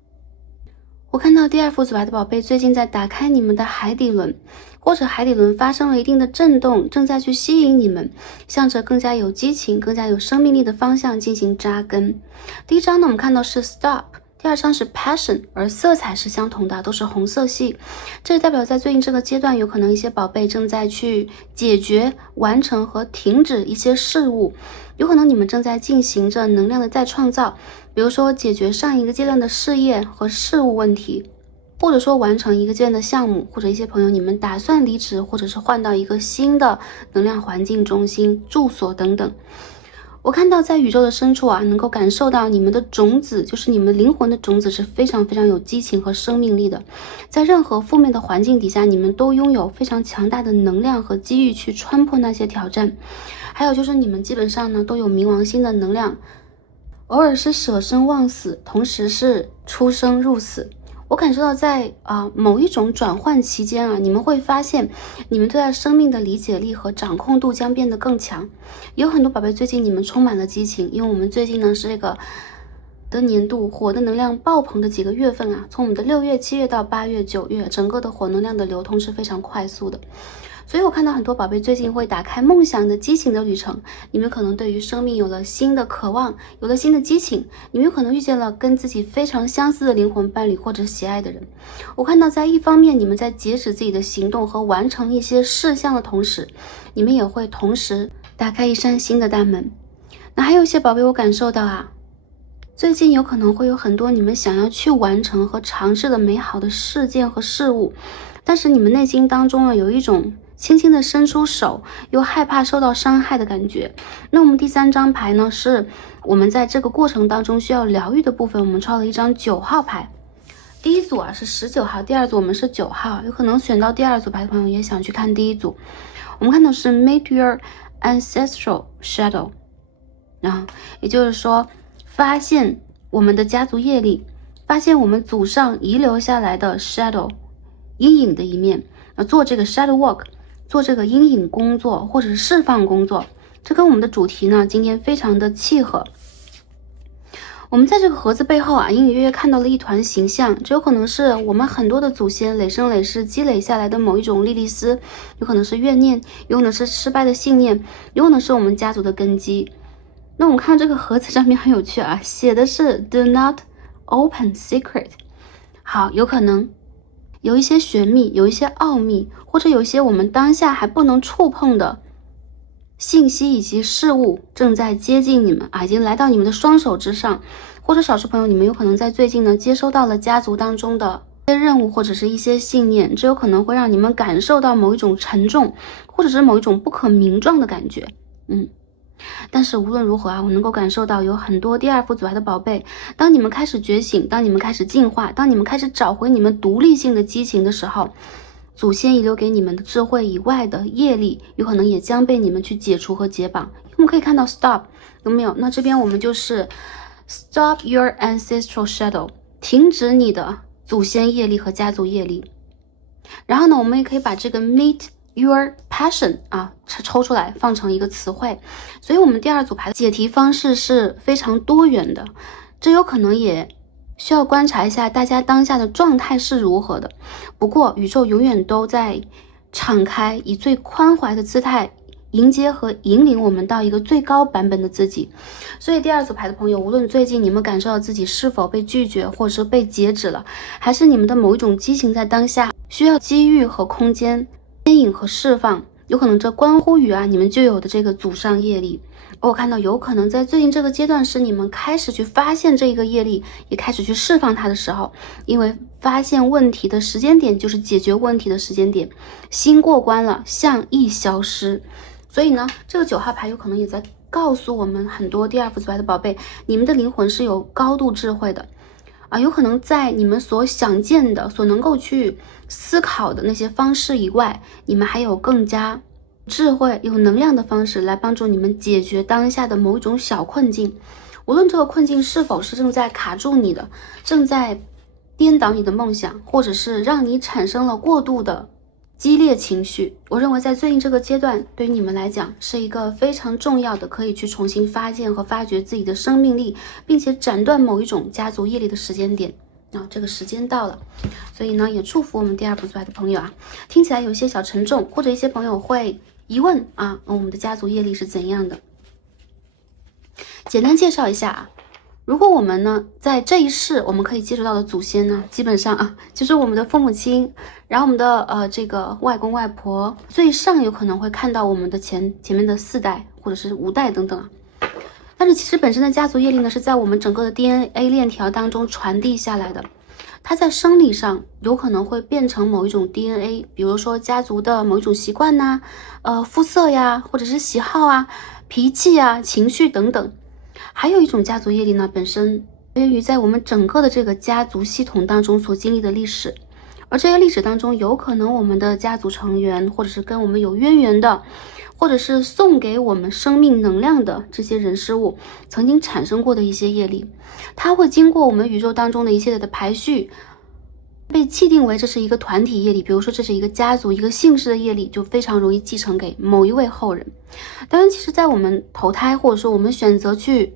我看到第二副组牌的宝贝最近在打开你们的海底轮，或者海底轮发生了一定的震动，正在去吸引你们向着更加有激情、更加有生命力的方向进行扎根。第一张呢，我们看到是 stop， 第二张是 passion， 而色彩是相同的，都是红色系。这代表在最近这个阶段，有可能一些宝贝正在去解决、完成和停止一些事物，有可能你们正在进行着能量的再创造，比如说解决上一个阶段的事业和事务问题，或者说完成一个阶段的项目，或者一些朋友你们打算离职，或者是换到一个新的能量环境中心、住所等等。我看到在宇宙的深处啊，能够感受到你们的种子，就是你们灵魂的种子是非常非常有激情和生命力的。在任何负面的环境底下，你们都拥有非常强大的能量和机遇去穿破那些挑战。还有就是你们基本上呢都有冥王星的能量，偶尔是舍生忘死，同时是出生入死。我感受到在某一种转换期间啊，你们会发现你们对待生命的理解力和掌控度将变得更强。有很多宝贝最近你们充满了激情，因为我们最近呢是这个的年度火的能量爆棚的几个月份啊，从我们的6月、7月到8月、9月，整个的火能量的流通是非常快速的。所以我看到很多宝贝最近会打开梦想的激情的旅程，你们可能对于生命有了新的渴望，有了新的激情，你们有可能遇见了跟自己非常相似的灵魂伴侣或者喜爱的人。我看到在一方面你们在截止自己的行动和完成一些事项的同时，你们也会同时打开一扇新的大门。那还有一些宝贝我感受到啊，最近有可能会有很多你们想要去完成和尝试的美好的事件和事物，但是你们内心当中呢，有一种轻轻的伸出手，又害怕受到伤害的感觉。那我们第3张牌呢，是我们在这个过程当中需要疗愈的部分，我们抽了一张9号牌。第一组啊是19号，第二组我们是9号，有可能选到第2组牌的朋友也想去看第一组。我们看的是 Meet Your Ancestral Shadow， 也就是说发现我们的家族业力，发现我们祖上遗留下来的 shadow 阴影的一面，做这个 shadow work， 做这个阴影工作或者是释放工作，这跟我们的主题呢今天非常的契合。我们在这个盒子背后啊，隐隐约约看到了一团形象，这有可能是我们很多的祖先累生累世积累下来的某一种莉莉丝，有可能是怨念，有可能是失败的信念，有可能是我们家族的根基。那我们看这个盒子上面很有趣啊，写的是 Do not open secret。 好，有可能有一些玄秘，有一些奥秘，或者有一些我们当下还不能触碰的信息以及事物正在接近你们啊，已经来到你们的双手之上。或者少数朋友，你们有可能在最近呢接收到了家族当中的一些任务或者是一些信念，这有可能会让你们感受到某一种沉重，或者是某一种不可名状的感觉。但是无论如何啊，我能够感受到有很多第2副组牌的宝贝，当你们开始觉醒，当你们开始进化，当你们开始找回你们独立性的激情的时候，祖先遗留给你们的智慧以外的业力，有可能也将被你们去解除和解绑。我们可以看到 stop， 有没有？那这边我们就是 stop your ancestral shadow， 停止你的祖先业力和家族业力。然后呢，我们也可以把这个 meet your passion 啊抽出来放成一个词汇。所以我们第2组牌的解题方式是非常多元的，这有可能也需要观察一下大家当下的状态是如何的。不过宇宙永远都在敞开，以最宽怀的姿态迎接和引领我们到一个最高版本的自己。所以第2组牌的朋友，无论最近你们感受到自己是否被拒绝，或者是被截止了，还是你们的某一种激情在当下需要机遇和空间牵引和释放，有可能这关乎于你们就有的这个祖上业力。我看到有可能在最近这个阶段是你们开始去发现这一个业力，也开始去释放它的时候，因为发现问题的时间点就是解决问题的时间点，心过关了，相亦消失。所以呢，这个9号牌有可能也在告诉我们很多第2副组牌的宝贝，你们的灵魂是有高度智慧的有可能在你们所想见的，所能够去思考的那些方式以外，你们还有更加智慧有能量的方式来帮助你们解决当下的某一种小困境。无论这个困境是否是正在卡住你的，正在颠倒你的梦想，或者是让你产生了过度的激烈情绪，我认为在最近这个阶段对于你们来讲是一个非常重要的，可以去重新发现和发掘自己的生命力，并且斩断某一种家族业力的时间点这个时间到了。所以呢，也祝福我们第2副组牌的朋友听起来有些小沉重，或者一些朋友会疑问我们的家族业力是怎样的。简单介绍一下如果我们呢在这一世我们可以接触到的祖先呢，基本上就是我们的父母亲，然后我们的这个外公外婆，最上有可能会看到我们的前面的4代或者是5代等等但是其实本身的家族业力呢是在我们整个的 DNA 链条当中传递下来的，它在生理上有可能会变成某一种 DNA， 比如说家族的某一种习惯肤色呀，或者是喜好脾气情绪等等。还有一种家族业力呢，本身源于在我们整个的这个家族系统当中所经历的历史，而这些历史当中有可能我们的家族成员，或者是跟我们有渊源的，或者是送给我们生命能量的这些人事物曾经产生过的一些业力，它会经过我们宇宙当中的一系列的排序，被气定为这是一个团体业力，比如说这是一个家族一个姓氏的业力，就非常容易继承给某一位后人。当然其实在我们投胎或者说我们选择去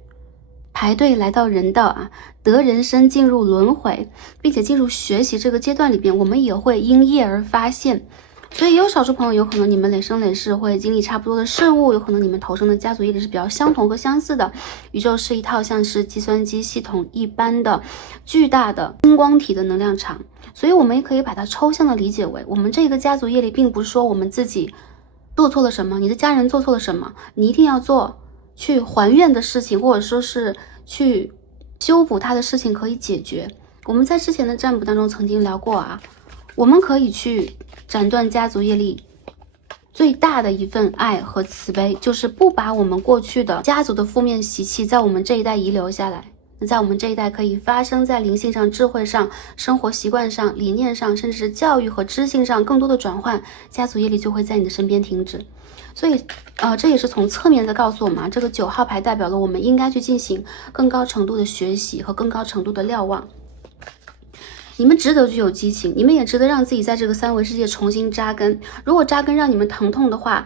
排队来到人道得人生进入轮回并且进入学习这个阶段里边，我们也会因业而发现所以也有少数朋友有可能你们累生累世会经历差不多的事物，有可能你们投生的家族业力是比较相同和相似的。宇宙是一套像是计算机系统一般的巨大的星光体的能量场，所以我们也可以把它抽象的理解为，我们这个家族业力并不是说我们自己做错了什么，你的家人做错了什么，你一定要做去还愿的事情，或者说是去修补它的事情可以解决。我们在之前的占卜当中曾经聊过啊，我们可以去斩断家族业力最大的一份爱和慈悲，就是不把我们过去的家族的负面习气在我们这一代遗留下来。那在我们这一代可以发生在灵性上、智慧上、生活习惯上、理念上，甚至是教育和知性上更多的转换，家族业力就会在你的身边停止。所以这也是从侧面在告诉我们这个9号牌代表了我们应该去进行更高程度的学习和更高程度的瞭望。你们值得具有激情，你们也值得让自己在这个3维世界重新扎根。如果扎根让你们疼痛的话，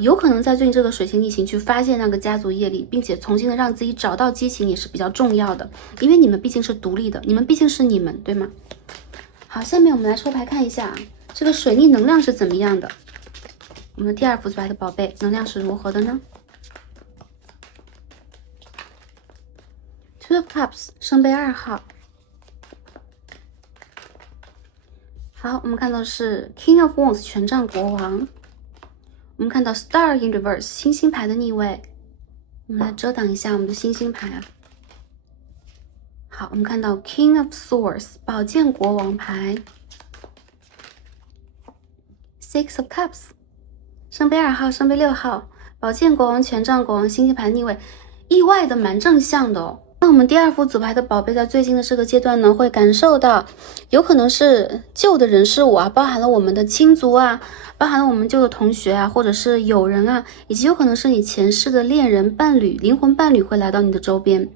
有可能在最近这个水星逆行去发现那个家族业力，并且重新的让自己找到激情也是比较重要的，因为你们毕竟是独立的，你们毕竟是你们，对吗？好，下面我们来抽牌看一下这个水逆能量是怎么样的。我们的第2副牌的宝贝能量是如何的呢？ Two of Cups 圣杯2号。好，我们看到是 King of Wands 权杖国王，我们看到 Star in Reverse 星星牌的逆位，我们来遮挡一下我们的星星牌啊。好，我们看到 King of Swords 宝剑国王牌 ，Six of Cups 圣杯2号、圣杯6号，宝剑国王、权杖国王、星星牌逆位，意外的蛮正向的哦。那我们第2副组牌的宝贝在最近的这个阶段呢，会感受到有可能是旧的人事物啊，包含了我们的亲族啊，包含了我们旧的同学啊，或者是友人啊，以及有可能是你前世的恋人、伴侣、灵魂伴侣会来到你的周边。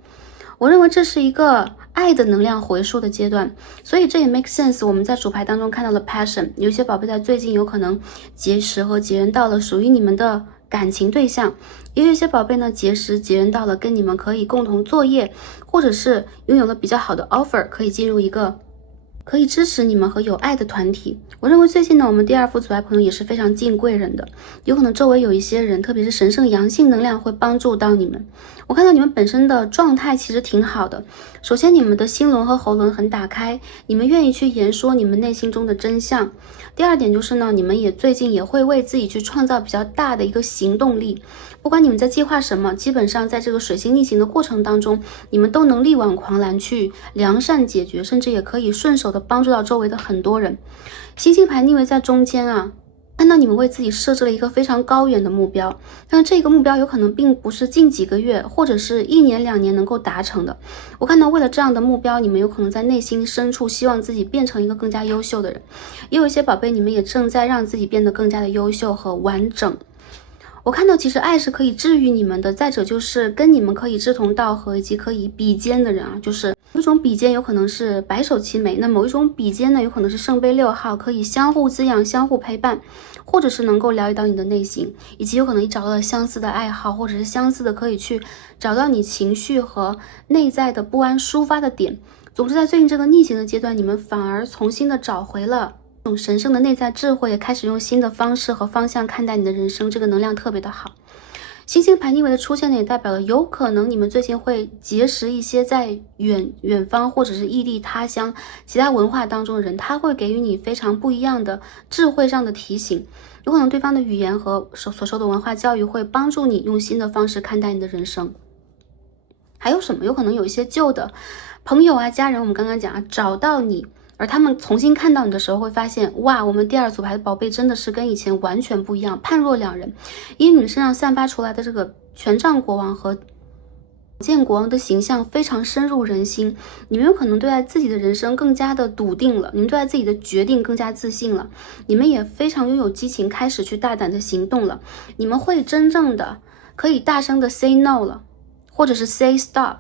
我认为这是一个爱的能量回溯的阶段，所以这也 make sense。我们在主牌当中看到了 passion， 有一些宝贝在最近有可能结识和结缘到了属于你们的感情对象，也有一些宝贝呢结缘到了跟你们可以共同作业，或者是拥有了比较好的 offer， 可以进入一个可以支持你们和有爱的团体。我认为最近呢，我们第2副组牌朋友也是非常敬贵人的，有可能周围有一些人，特别是神圣阳性能量会帮助到你们。我看到你们本身的状态其实挺好的，首先你们的心轮和喉轮很打开，你们愿意去言说你们内心中的真相。第2点就是呢，你们也最近也会为自己去创造比较大的一个行动力，不管你们在计划什么，基本上在这个水星逆行的过程当中，你们都能力挽狂澜去良善解决，甚至也可以顺手的帮助到周围的很多人。星星牌逆位在中间啊，看到你们为自己设置了一个非常高远的目标，但是这个目标有可能并不是近几个月或者是1年2年能够达成的。我看到为了这样的目标，你们有可能在内心深处希望自己变成一个更加优秀的人，也有一些宝贝你们也正在让自己变得更加的优秀和完整。我看到其实爱是可以治愈你们的，再者就是跟你们可以志同道合以及可以比肩的人啊，就是有一种比肩有可能是白手起美，那某一种比肩呢有可能是圣杯6号，可以相互滋养、相互陪伴，或者是能够疗愈到你的内心，以及有可能你找到了相似的爱好，或者是相似的可以去找到你情绪和内在的不安抒发的点。总之在最近这个逆行的阶段，你们反而重新的找回了这种神圣的内在智慧，也开始用新的方式和方向看待你的人生，这个能量特别的好。星星牌逆位的出现呢，也代表了有可能你们最近会结识一些在远方或者是异地他乡其他文化当中的人，他会给予你非常不一样的智慧上的提醒，有可能对方的语言和所受的文化教育会帮助你用新的方式看待你的人生。还有什么？有可能有一些旧的朋友啊、家人，我们刚刚讲啊，找到你，而他们重新看到你的时候，会发现哇，我们第2组牌的宝贝真的是跟以前完全不一样，判若两人。因为你们身上散发出来的这个权杖国王和宝剑国王的形象非常深入人心，你们有可能对待自己的人生更加的笃定了，你们对待自己的决定更加自信了，你们也非常拥有激情，开始去大胆的行动了，你们会真正的可以大声的 say no 了，或者是 say stop，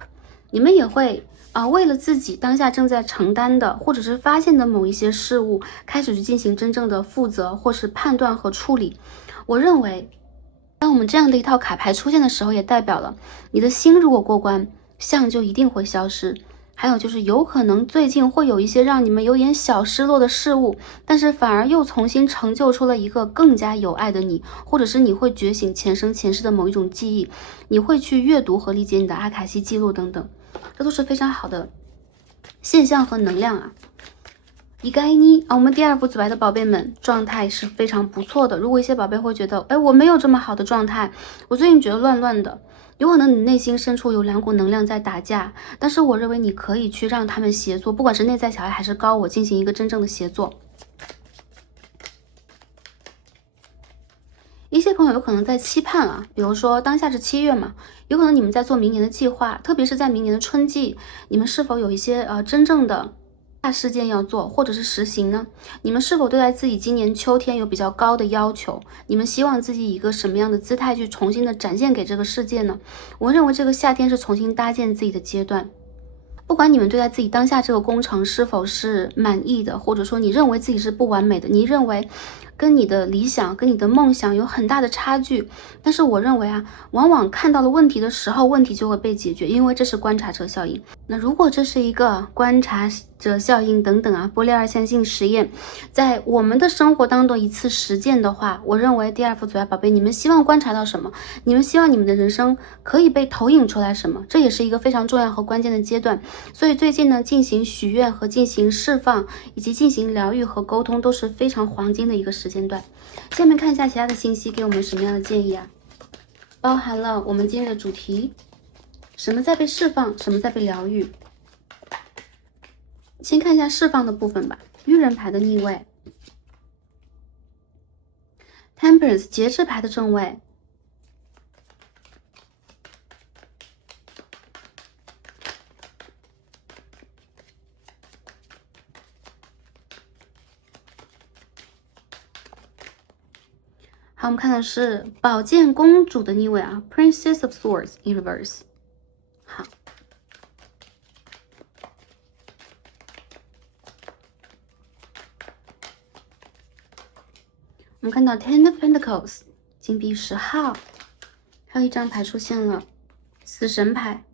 你们也会为了自己当下正在承担的或者是发现的某一些事物，开始去进行真正的负责或是判断和处理。我认为当我们这样的一套卡牌出现的时候，也代表了你的心如果过关，相就一定会消失。还有就是有可能最近会有一些让你们有点小失落的事物，但是反而又重新成就出了一个更加有爱的你，或者是你会觉醒前生前世的某一种记忆，你会去阅读和理解你的阿卡西记录等等，这都是非常好的现象和能量啊。一个爱你啊，我们第二副组牌的宝贝们状态是非常不错的。如果一些宝贝会觉得，哎，我没有这么好的状态，我最近觉得乱乱的，有可能你内心深处有两股能量在打架，但是我认为你可以去让他们协作，不管是内在小孩还是高我，进行一个真正的协作。一些朋友有可能在期盼啊，比如说当下是7月嘛，有可能你们在做明年的计划，特别是在明年的春季，你们是否有一些真正的大事件要做，或者是实行呢？你们是否对待自己今年秋天有比较高的要求？你们希望自己以一个什么样的姿态去重新的展现给这个世界呢？我认为这个夏天是重新搭建自己的阶段。不管你们对待自己当下这个工程是否是满意的，或者说你认为自己是不完美的，你认为跟你的理想跟你的梦想有很大的差距，但是我认为啊，往往看到了问题的时候，问题就会被解决，因为这是观察者效应。那如果这是一个观察者效应等等啊，波粒二象性实验，在我们的生活当中一次实践的话，我认为第二副组牌宝贝，你们希望观察到什么？你们希望你们的人生可以被投影出来什么？这也是一个非常重要和关键的阶段。所以最近呢，进行许愿和进行释放，以及进行疗愈和沟通都是非常黄金的一个时间段。下面看一下其他的信息给我们什么样的建议啊？包含了我们今日的主题，什么在被释放，什么在被疗愈。先看一下释放的部分吧。愚人牌的逆位， Temperance 节制牌的正位，好，我们看的是宝剑公主的逆位啊 ，Princess of Swords in reverse。好，我们看到 Ten of Pentacles 金币10号，还有一张牌出现了死神牌。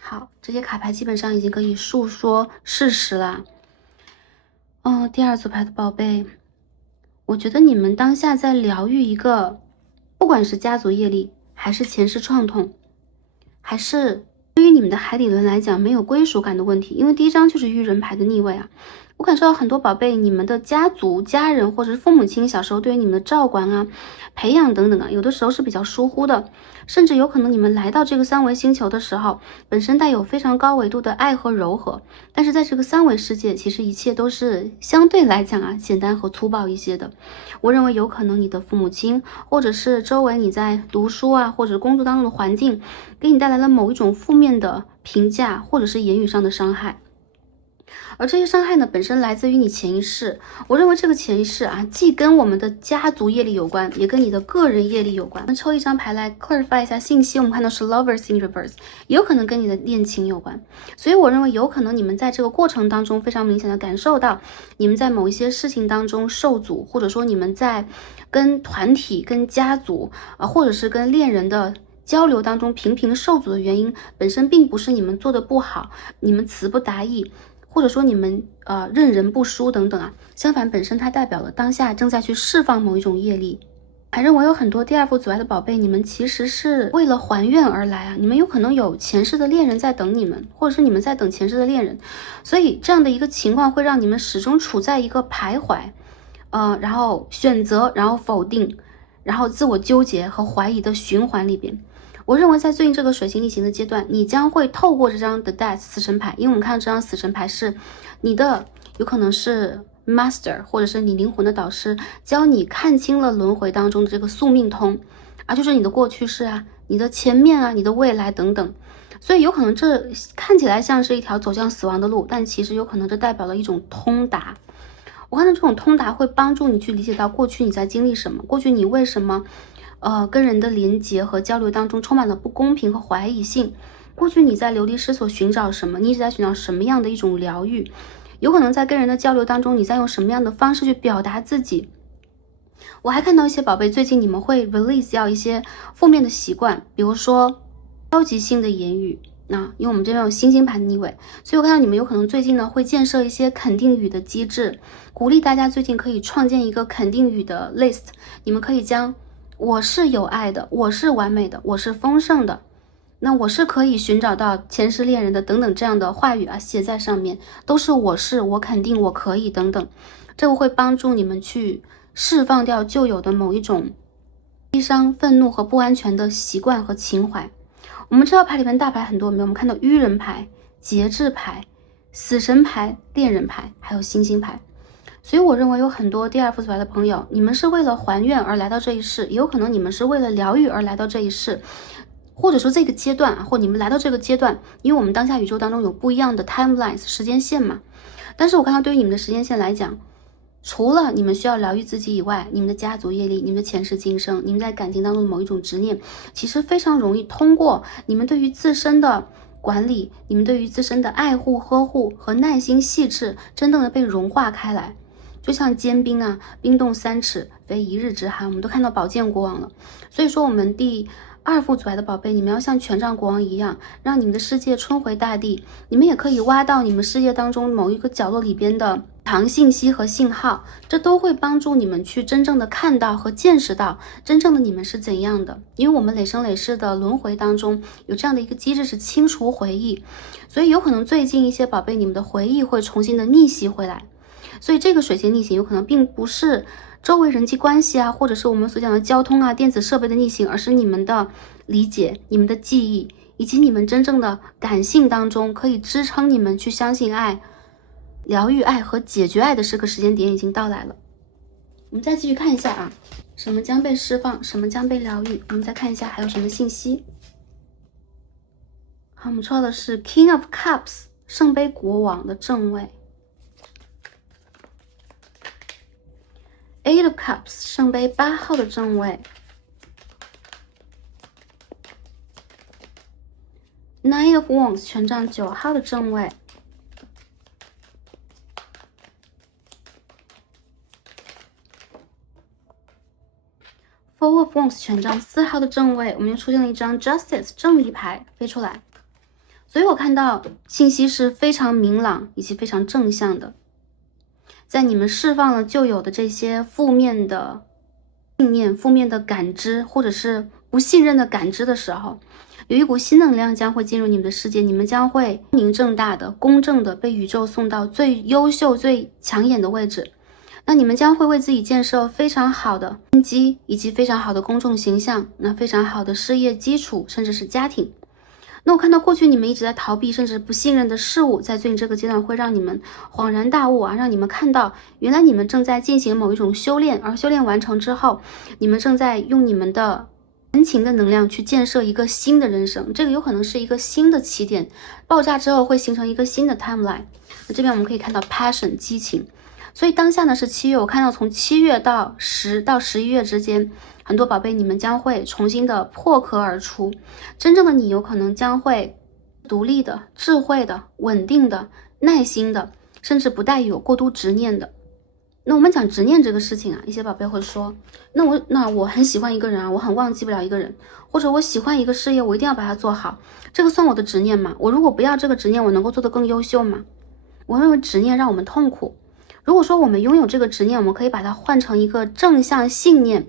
好，这些卡牌基本上已经可以述说事实了。第二组牌的宝贝，我觉得你们当下在疗愈一个，不管是家族业力，还是前世创痛，还是对于你们的海底轮来讲没有归属感的问题。因为第一张就是愚人牌的逆位啊，我感受到很多宝贝，你们的家族、家人或者是父母亲小时候对于你们的照管啊、培养等等啊，有的时候是比较疏忽的，甚至有可能你们来到这个三维星球的时候，本身带有非常高维度的爱和柔和，但是在这个三维世界，其实一切都是相对来讲啊简单和粗暴一些的。我认为有可能你的父母亲，或者是周围你在读书啊或者工作当中的环境，给你带来了某一种负面的评价，或者是言语上的伤害。而这些伤害呢，本身来自于你潜意识。我认为这个潜意识啊，既跟我们的家族业力有关，也跟你的个人业力有关。我们抽一张牌来 clarify 一下信息，我们看到是 Lovers in Reverse， 也有可能跟你的恋情有关。所以我认为有可能你们在这个过程当中非常明显的感受到，你们在某一些事情当中受阻，或者说你们在跟团体、跟家族或者是跟恋人的交流当中频频受阻的原因，本身并不是你们做的不好，你们词不达意，或者说你们认人不淑等等啊，相反本身它代表了当下正在去释放某一种业力。还认为有很多第二副阻碍的宝贝，你们其实是为了还愿而来啊，你们有可能有前世的恋人在等你们，或者是你们在等前世的恋人，所以这样的一个情况会让你们始终处在一个徘徊，然后选择，然后否定，然后自我纠结和怀疑的循环里边。我认为在最近这个水星逆行的阶段，你将会透过这张 The Death 死神牌，因为我们看到这张死神牌是你的，有可能是 Master 或者是你灵魂的导师，教你看清了轮回当中的这个宿命通啊，就是你的过去式啊，你的前面啊，你的未来等等。所以有可能这看起来像是一条走向死亡的路，但其实有可能这代表了一种通达。我看到这种通达会帮助你去理解到过去你在经历什么，过去你为什么跟人的连结和交流当中充满了不公平和怀疑性，过去你在流离失所寻找什么，你一直在寻找什么样的一种疗愈，有可能在跟人的交流当中你在用什么样的方式去表达自己。我还看到一些宝贝，最近你们会 release 掉一些负面的习惯，比如说消极性的言语，因为我们这边有星星牌的逆位，所以我看到你们有可能最近呢会建设一些肯定语的机制，鼓励大家最近可以创建一个肯定语的 list。你们可以将我是有爱的，我是完美的，我是丰盛的，那我是可以寻找到前世恋人的等等这样的话语啊写在上面，都是我是，我肯定，我可以等等。这个会帮助你们去释放掉旧有的某一种悲伤、愤怒和不安全的习惯和情怀。我们这套牌里面大牌很多，没有？我们看到愚人牌、节制牌、死神牌、恋人牌，还有星星牌。所以我认为有很多第二副牌的朋友，你们是为了还愿而来到这一世，也有可能你们是为了疗愈而来到这一世，或者说这个阶段，或你们来到这个阶段，因为我们当下宇宙当中有不一样的 timelines 时间线嘛。但是我看到对于你们的时间线来讲，除了你们需要疗愈自己以外，你们的家族业力、你们的前世今生、你们在感情当中的某一种执念，其实非常容易通过你们对于自身的管理、你们对于自身的爱护、呵护和耐心细致，真正的被融化开来。就像坚冰啊，冰冻3尺非一日之寒，我们都看到宝剑国王了。所以说我们第2副组来的宝贝，你们要像权杖国王一样，让你们的世界春回大地。你们也可以挖到你们世界当中某一个角落里边的长信息和信号，这都会帮助你们去真正的看到和见识到真正的你们是怎样的。因为我们累生累世的轮回当中有这样的一个机制是清除回忆，所以有可能最近一些宝贝，你们的回忆会重新的逆袭回来。所以这个水星逆行有可能并不是周围人际关系啊，或者是我们所讲的交通啊、电子设备的逆行，而是你们的理解、你们的记忆，以及你们真正的感性当中可以支撑你们去相信爱、疗愈爱和解决爱的这个时间点已经到来了。我们再继续看一下啊，什么将被释放，什么将被疗愈。我们再看一下还有什么信息。好，我们抽到的是 King of Cups 圣杯国王的正位， Eight of Cups 圣杯8号的正位， Nine of Wands 权杖9号的正位， Four of Wands 权杖4号的正位。我们又出现了一张 Justice 正义牌飞出来，所以我看到信息是非常明朗以及非常正向的。在你们释放了旧有的这些负面的信念、负面的感知，或者是不信任的感知的时候，有一股新能量将会进入你们的世界，你们将会光明正大的、公正的被宇宙送到最优秀、最抢眼的位置。那你们将会为自己建设非常好的根基，以及非常好的公众形象，那非常好的事业基础，甚至是家庭。那我看到过去你们一直在逃避甚至不信任的事物，在最近这个阶段会让你们恍然大悟啊，让你们看到原来你们正在进行某一种修炼，而修炼完成之后，你们正在用你们的人情的能量去建设一个新的人生，这个有可能是一个新的起点，爆炸之后会形成一个新的 timeline。 那这边我们可以看到 passion 激情，所以当下呢是7月，我看到从7月到11月之间，很多宝贝你们将会重新的破壳而出，真正的你有可能将会独立的、智慧的、稳定的、耐心的，甚至不带有过度执念的。那我们讲执念这个事情啊，一些宝贝会说，那我很喜欢一个人啊，我很忘记不了一个人，或者我喜欢一个事业，我一定要把它做好，这个算我的执念吗？我如果不要这个执念，我能够做得更优秀吗？我认为执念让我们痛苦。如果说我们拥有这个执念，我们可以把它换成一个正向信念，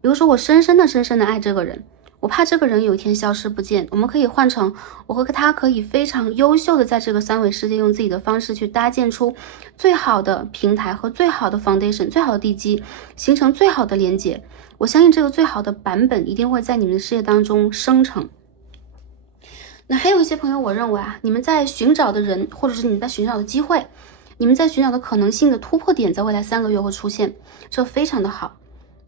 比如说我深深的爱这个人，我怕这个人有一天消失不见，我们可以换成我和他可以非常优秀的在这个三维世界用自己的方式去搭建出最好的平台和最好的 foundation， 最好的地基，形成最好的连接。我相信这个最好的版本一定会在你们的事业当中生成。那还有一些朋友，我认为啊，你们在寻找的人，或者是你们在寻找的机会，你们在寻找的可能性的突破点，在未来3个月会出现，这非常的好。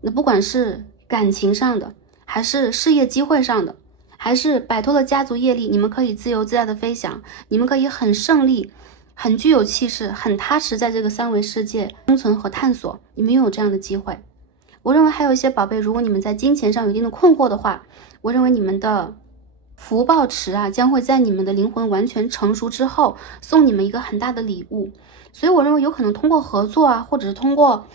那不管是感情上的，还是事业机会上的，还是摆脱了家族业力，你们可以自由自在的飞翔，你们可以很胜利、很具有气势、很踏实在这个三维世界生存和探索，你们拥有这样的机会。我认为还有一些宝贝，如果你们在金钱上有一定的困惑的话，我认为你们的福报池啊，将会在你们的灵魂完全成熟之后，送你们一个很大的礼物。所以我认为有可能通过合作啊，或者是通过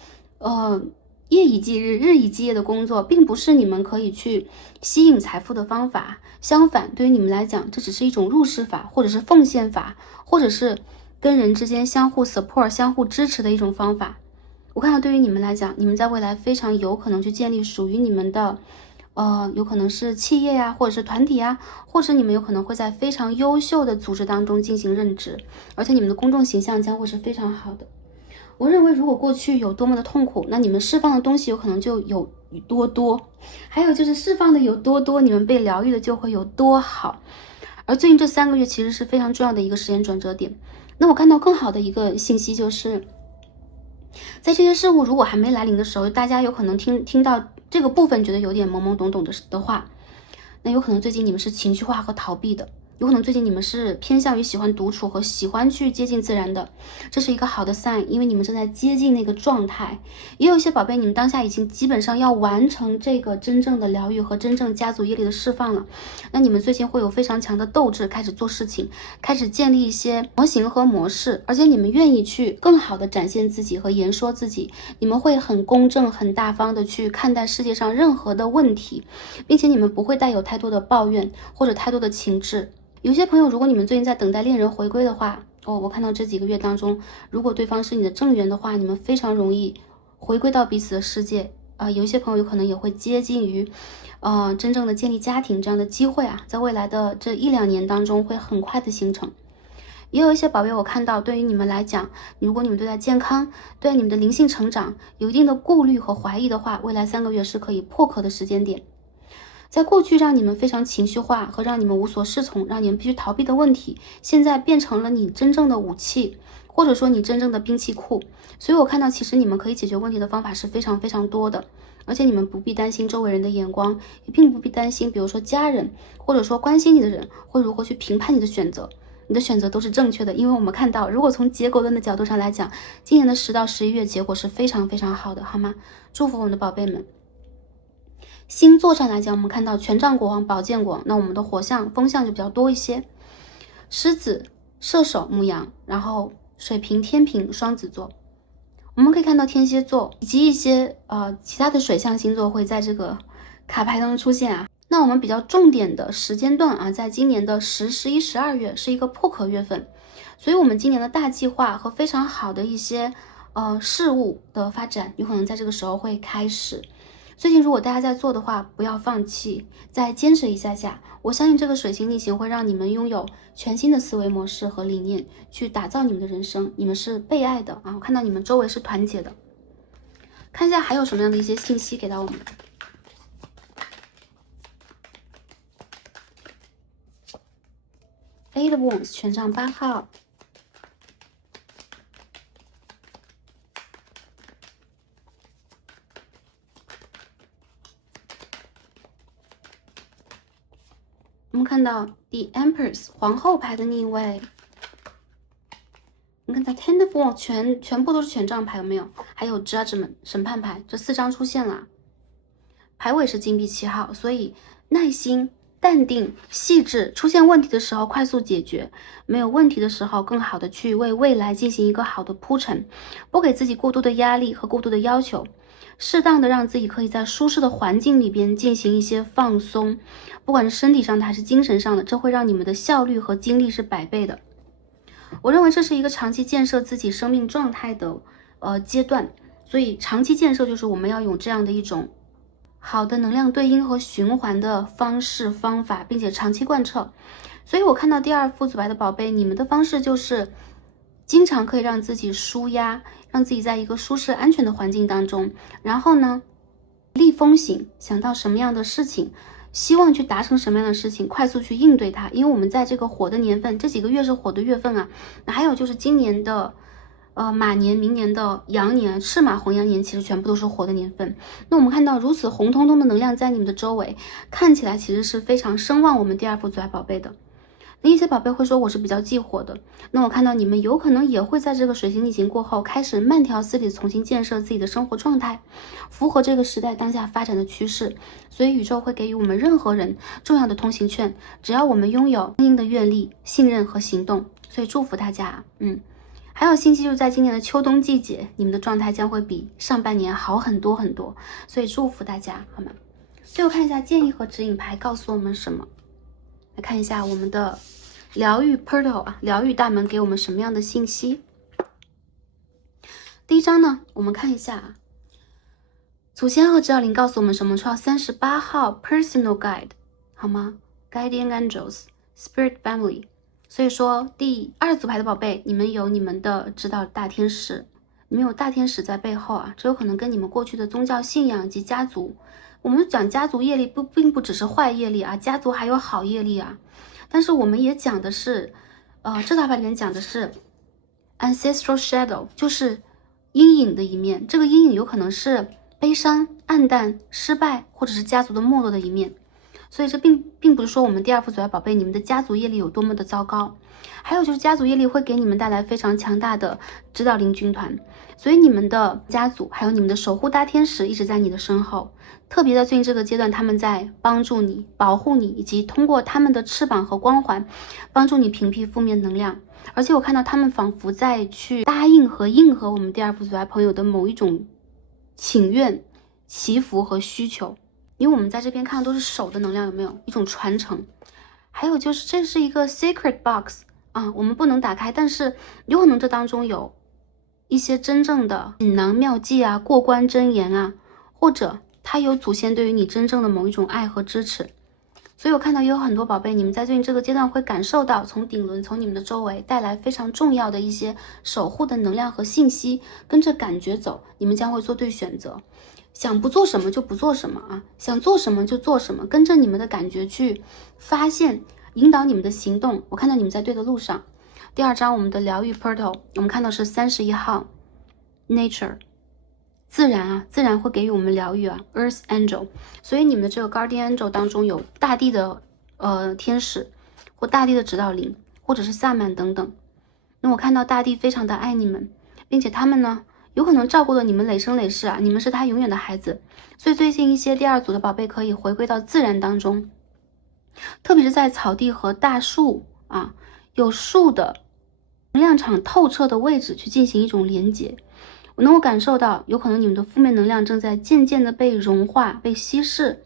夜以继日、日以继夜的工作，并不是你们可以去吸引财富的方法。相反，对于你们来讲，这只是一种入世法，或者是奉献法，或者是跟人之间相互 support、相互支持的一种方法。我看到对于你们来讲，你们在未来非常有可能去建立属于你们的，有可能是企业呀，或者是团体呀，或者你们有可能会在非常优秀的组织当中进行任职，而且你们的公众形象将会是非常好的。我认为，如果过去有多么的痛苦，那你们释放的东西有可能就有多多，还有就是释放的有多多，你们被疗愈的就会有多好。而最近这3个月其实是非常重要的一个时间转折点。那我看到更好的一个信息就是，在这些事物如果还没来临的时候，大家有可能听到这个部分觉得有点懵懵懂懂的话，那有可能最近你们是情绪化和逃避的。有可能最近你们是偏向于喜欢独处和喜欢去接近自然的，这是一个好的 sign， 因为你们正在接近那个状态。也有一些宝贝，你们当下已经基本上要完成这个真正的疗愈和真正家族业力的释放了。那你们最近会有非常强的斗志，开始做事情，开始建立一些模型和模式，而且你们愿意去更好的展现自己和言说自己。你们会很公正、很大方的去看待世界上任何的问题，并且你们不会带有太多的抱怨或者太多的情志。有些朋友，如果你们最近在等待恋人回归的话，我看到这几个月当中，如果对方是你的正缘的话，你们非常容易回归到彼此的世界。有一些朋友有可能也会接近于，真正的建立家庭这样的机会啊，在未来的这1-2年当中会很快的形成。也有一些宝贝，我看到对于你们来讲，如果你们对待健康、对你们的灵性成长有一定的顾虑和怀疑的话，未来3个月是可以破壳的时间点。在过去让你们非常情绪化和让你们无所适从，让你们必须逃避的问题，现在变成了你真正的武器，或者说你真正的兵器库。所以我看到其实你们可以解决问题的方法是非常非常多的，而且你们不必担心周围人的眼光，也并不必担心比如说家人或者说关心你的人会如何去评判你的选择。你的选择都是正确的，因为我们看到如果从结果论的角度上来讲，今年的10到11月结果是非常非常好的，好吗？祝福我们的宝贝们。星座上来讲，我们看到权杖国王、宝剑国王，那我们的火象、风象就比较多一些。狮子、射手、牧羊，然后水瓶、天平、双子座。我们可以看到天蝎座以及一些其他的水象星座会在这个卡牌当中出现啊。那我们比较重点的时间段啊，在今年的10、11、12月是一个破壳月份，所以我们今年的大计划和非常好的一些事物的发展，有可能在这个时候会开始。最近如果大家在做的话，不要放弃，再坚持一下下。我相信这个水星逆行会让你们拥有全新的思维模式和理念，去打造你们的人生。你们是被爱的啊！我看到你们周围是团结的。看一下还有什么样的一些信息给到我们。Eight of Wands 权杖8号。我们看到 The Empress 皇后牌的逆位，我们看到 Ten of Wands 全部都是权杖牌，有没有？还有 Judgment 审判牌，这4张出现了。牌尾是金币7号，所以耐心、淡定、细致，出现问题的时候快速解决，没有问题的时候更好的去为未来进行一个好的铺陈，不给自己过多的压力和过多的要求。适当的让自己可以在舒适的环境里边进行一些放松，不管是身体上的还是精神上的，这会让你们的效率和精力是100倍的。我认为这是一个长期建设自己生命状态的阶段，所以长期建设就是我们要用这样的一种好的能量对应和循环的方式方法，并且长期贯彻。所以我看到第2副组牌的宝贝，你们的方式就是经常可以让自己舒压，让自己在一个舒适安全的环境当中，然后呢立风行，想到什么样的事情，希望去达成什么样的事情，快速去应对它。因为我们在这个火的年份，这几个月是火的月份啊。那还有就是今年的马年，明年的羊年，赤马红羊年，其实全部都是火的年份。那我们看到如此红彤彤的能量在你们的周围，看起来其实是非常声望我们第2副组牌宝贝的。那一些宝贝会说我是比较忌火的，那我看到你们有可能也会在这个水星逆行过后开始慢条斯理重新建设自己的生活状态，符合这个时代当下发展的趋势。所以宇宙会给予我们任何人重要的通行券，只要我们拥有相应的愿力、信任和行动。所以祝福大家。还有信息就是在今年的秋冬季节，你们的状态将会比上半年好很多很多，所以祝福大家，好吗？最后看一下建议和指引牌告诉我们什么。来看一下我们的疗愈 portal 啊，疗愈大门给我们什么样的信息？第一张呢，我们看一下祖先和指导灵告诉我们什么？抽到38号 personal guide， 好吗？ Guardian Angels Spirit Family。 所以说第2组牌的宝贝，你们有你们的指导大天使，你们有大天使在背后啊，这有可能跟你们过去的宗教信仰以及家族，我们讲家族业力并不只是坏业力啊，家族还有好业力啊。但是我们也讲的是这套牌里面讲的是 ancestral shadow， 就是阴影的一面，这个阴影有可能是悲伤、暗淡、失败，或者是家族的没落的一面。所以这并不是说我们第2副组牌宝贝你们的家族业力有多么的糟糕，还有就是家族业力会给你们带来非常强大的指导灵军团，所以你们的家族还有你们的守护大天使一直在你的身后，特别在最近这个阶段，他们在帮助你、保护你，以及通过他们的翅膀和光环帮助你屏蔽负面能量。而且我看到他们仿佛在去答应和应和我们第2副组牌朋友的某一种请愿、祈福和需求。因为我们在这边看的都是手的能量，有没有一种传承？还有就是这是一个 secret box 啊，我们不能打开，但是有可能这当中有一些真正的锦囊妙计啊、过关真言啊，或者它有祖先对于你真正的某一种爱和支持。所以我看到也有很多宝贝，你们在最近这个阶段会感受到从顶轮、从你们的周围带来非常重要的一些守护的能量和信息，跟着感觉走，你们将会做对选择。想不做什么就不做什么啊，想做什么就做什么，跟着你们的感觉去发现，引导你们的行动。我看到你们在对的路上。第2张我们的疗愈 portal， 我们看到是31号 nature， 自然啊，自然会给予我们疗愈啊 earth angel。 所以你们的这个 guardian angel 当中有大地的天使，或大地的指导灵，或者是萨满等等。那我看到大地非常的爱你们，并且他们呢有可能照顾了你们累生累世啊，你们是他永远的孩子。所以最近一些第2组的宝贝可以回归到自然当中，特别是在草地和大树啊，有树的能量场透彻的位置去进行一种连接。我能够感受到，有可能你们的负面能量正在渐渐的被融化、被稀释、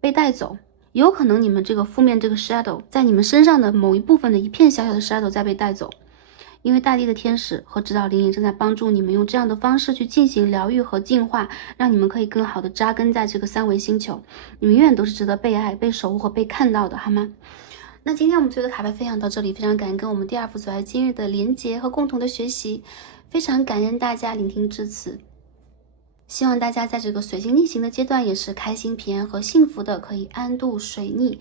被带走。有可能你们这个负面这个 shadow 在你们身上的某一部分的一片小小的 shadow 在被带走。因为大地的天使和指导灵也正在帮助你们用这样的方式去进行疗愈和净化，让你们可以更好的扎根在这个3维星球。你们永远都是值得被爱、被守护和被看到的，好吗？那今天我们所有的卡牌分享到这里，非常感恩跟我们第2副组牌今日的连结和共同的学习，非常感恩大家聆听至此。希望大家在这个水星逆行的阶段也是开心、平安和幸福的，可以安度水逆。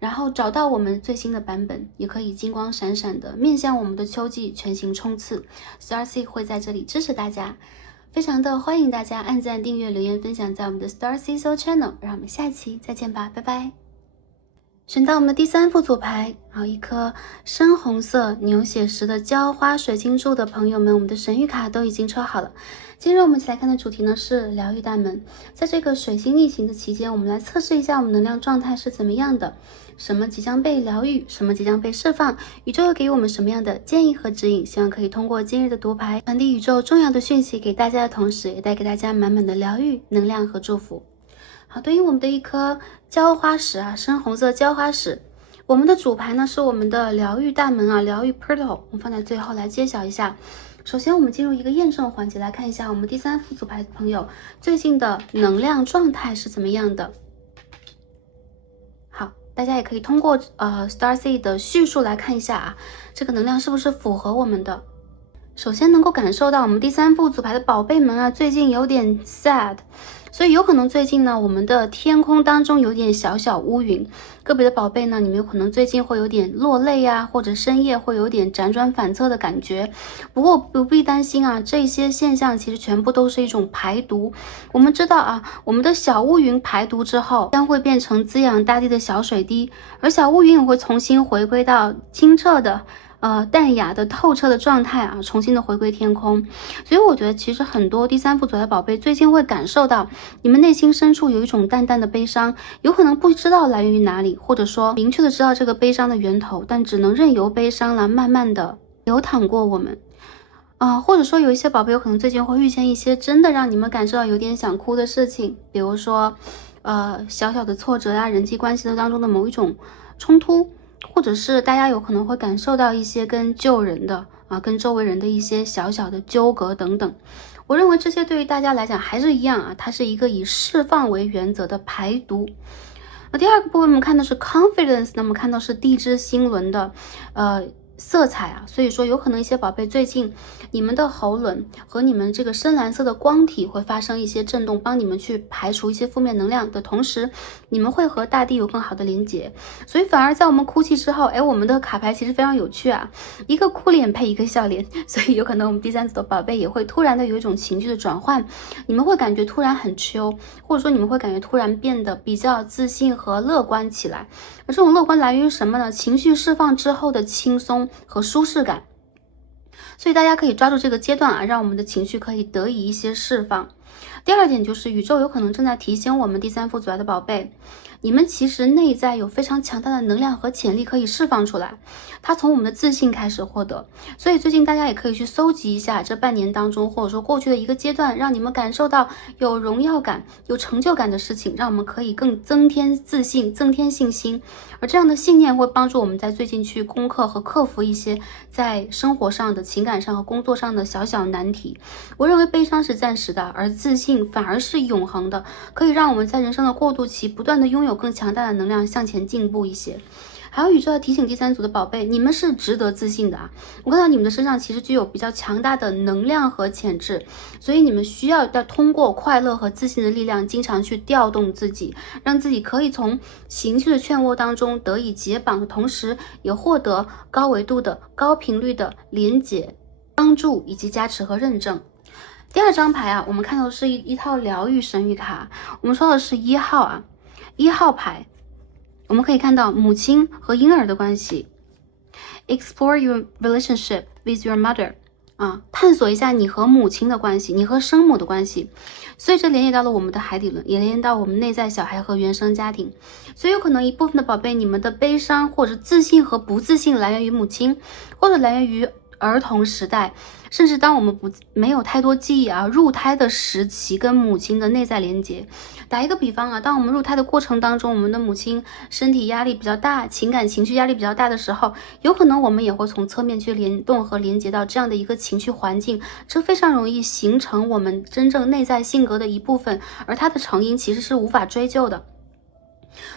然后找到我们最新的版本，也可以金光闪闪的面向我们的秋季全新冲刺。Starseed 会在这里支持大家，非常的欢迎大家按赞、订阅、留言、分享在我们的 Starseed Soul Channel。让我们下期再见吧，拜拜。选到我们的第3副组牌，好，一颗深红色牛血石的浇花水晶柱的朋友们，我们的神谕卡都已经抽好了。今日我们一起来看的主题呢是疗愈大门。在这个水星逆行的期间，我们来测试一下我们能量状态是怎么样的，什么即将被疗愈，什么即将被释放，宇宙又给予我们什么样的建议和指引。希望可以通过今日的读牌传递宇宙重要的讯息给大家的同时，也带给大家满满的疗愈能量和祝福。好，对应我们的一颗浇花石啊，深红色浇花石。我们的主牌呢是我们的疗愈大门啊，疗愈 portal， 我们放在最后来揭晓一下。首先我们进入一个验证环节，来看一下我们第3副组牌的朋友最近的能量状态是怎么样的。好，大家也可以通过Starseed 的叙述来看一下啊，这个能量是不是符合我们的。首先能够感受到我们第3副组牌的宝贝们啊，最近有点 sad， 所以有可能最近呢，我们的天空当中有点小小乌云。个别的宝贝呢，你们有可能最近会有点落泪啊，或者深夜会有点辗转反侧的感觉。不过不必担心啊，这些现象其实全部都是一种排毒。我们知道啊，我们的小乌云排毒之后，将会变成滋养大地的小水滴，而小乌云也会重新回归到清澈的淡雅的透彻的状态啊，重新的回归天空。所以我觉得其实很多第3副组牌的宝贝最近会感受到你们内心深处有一种淡淡的悲伤，有可能不知道来源于哪里，或者说明确的知道这个悲伤的源头，但只能任由悲伤了慢慢的流淌过我们。或者说有一些宝贝有可能最近会遇见一些真的让你们感受到有点想哭的事情，比如说小小的挫折呀，人际关系的当中的某一种冲突，或者是大家有可能会感受到一些跟旧人的跟周围人的一些小小的纠葛等等。我认为这些对于大家来讲还是一样它是一个以释放为原则的排毒。那第二个部分我们看的是 confidence， 那么看到是地支星轮的色彩所以说有可能一些宝贝最近你们的喉轮和你们这个深蓝色的光体会发生一些震动，帮你们去排除一些负面能量的同时，你们会和大地有更好的连接。所以反而在我们哭泣之后，我们的卡牌其实非常有趣一个哭脸配一个笑脸，所以有可能我们第三组的宝贝也会突然的有一种情绪的转换，你们会感觉突然很 chill， 或者说你们会感觉突然变得比较自信和乐观起来。而这种乐观来源于什么呢？情绪释放之后的轻松和舒适感。所以大家可以抓住这个阶段让我们的情绪可以得以一些释放。第二点就是宇宙有可能正在提醒我们第三副组来的宝贝，你们其实内在有非常强大的能量和潜力可以释放出来，它从我们的自信开始获得。所以最近大家也可以去搜集一下这半年当中，或者说过去的一个阶段，让你们感受到有荣耀感、有成就感的事情，让我们可以更增添自信、增添信心。而这样的信念会帮助我们在最近去攻克和克服一些在生活上的、情感上和工作上的小小难题。我认为悲伤是暂时的，而自信反而是永恒的，可以让我们在人生的过渡期不断的拥有更强大的能量向前进步一些。还有宇宙要提醒第三组的宝贝，你们是值得自信的我看到你们的身上其实具有比较强大的能量和潜质，所以你们需要通过快乐和自信的力量，经常去调动自己，让自己可以从情绪的漩涡当中得以解绑的同时，也获得高维度的、高频率的连结、帮助以及加持和认证。第二张牌我们看到的是一套疗愈神谕卡，我们说的是1号1号牌。我们可以看到母亲和婴儿的关系 ，explore your relationship with your mother， 探索一下你和母亲的关系，你和生母的关系。所以这连接到了我们的海底轮，也连接到我们内在小孩和原生家庭。所以有可能一部分的宝贝，你们的悲伤或者自信和不自信来源于母亲，或者来源于儿童时代，甚至当我们没有太多记忆入胎的时期跟母亲的内在连接。打一个比方当我们入胎的过程当中，我们的母亲身体压力比较大，情绪压力比较大的时候，有可能我们也会从侧面去联动和连接到这样的一个情绪环境，这非常容易形成我们真正内在性格的一部分，而它的成因其实是无法追究的。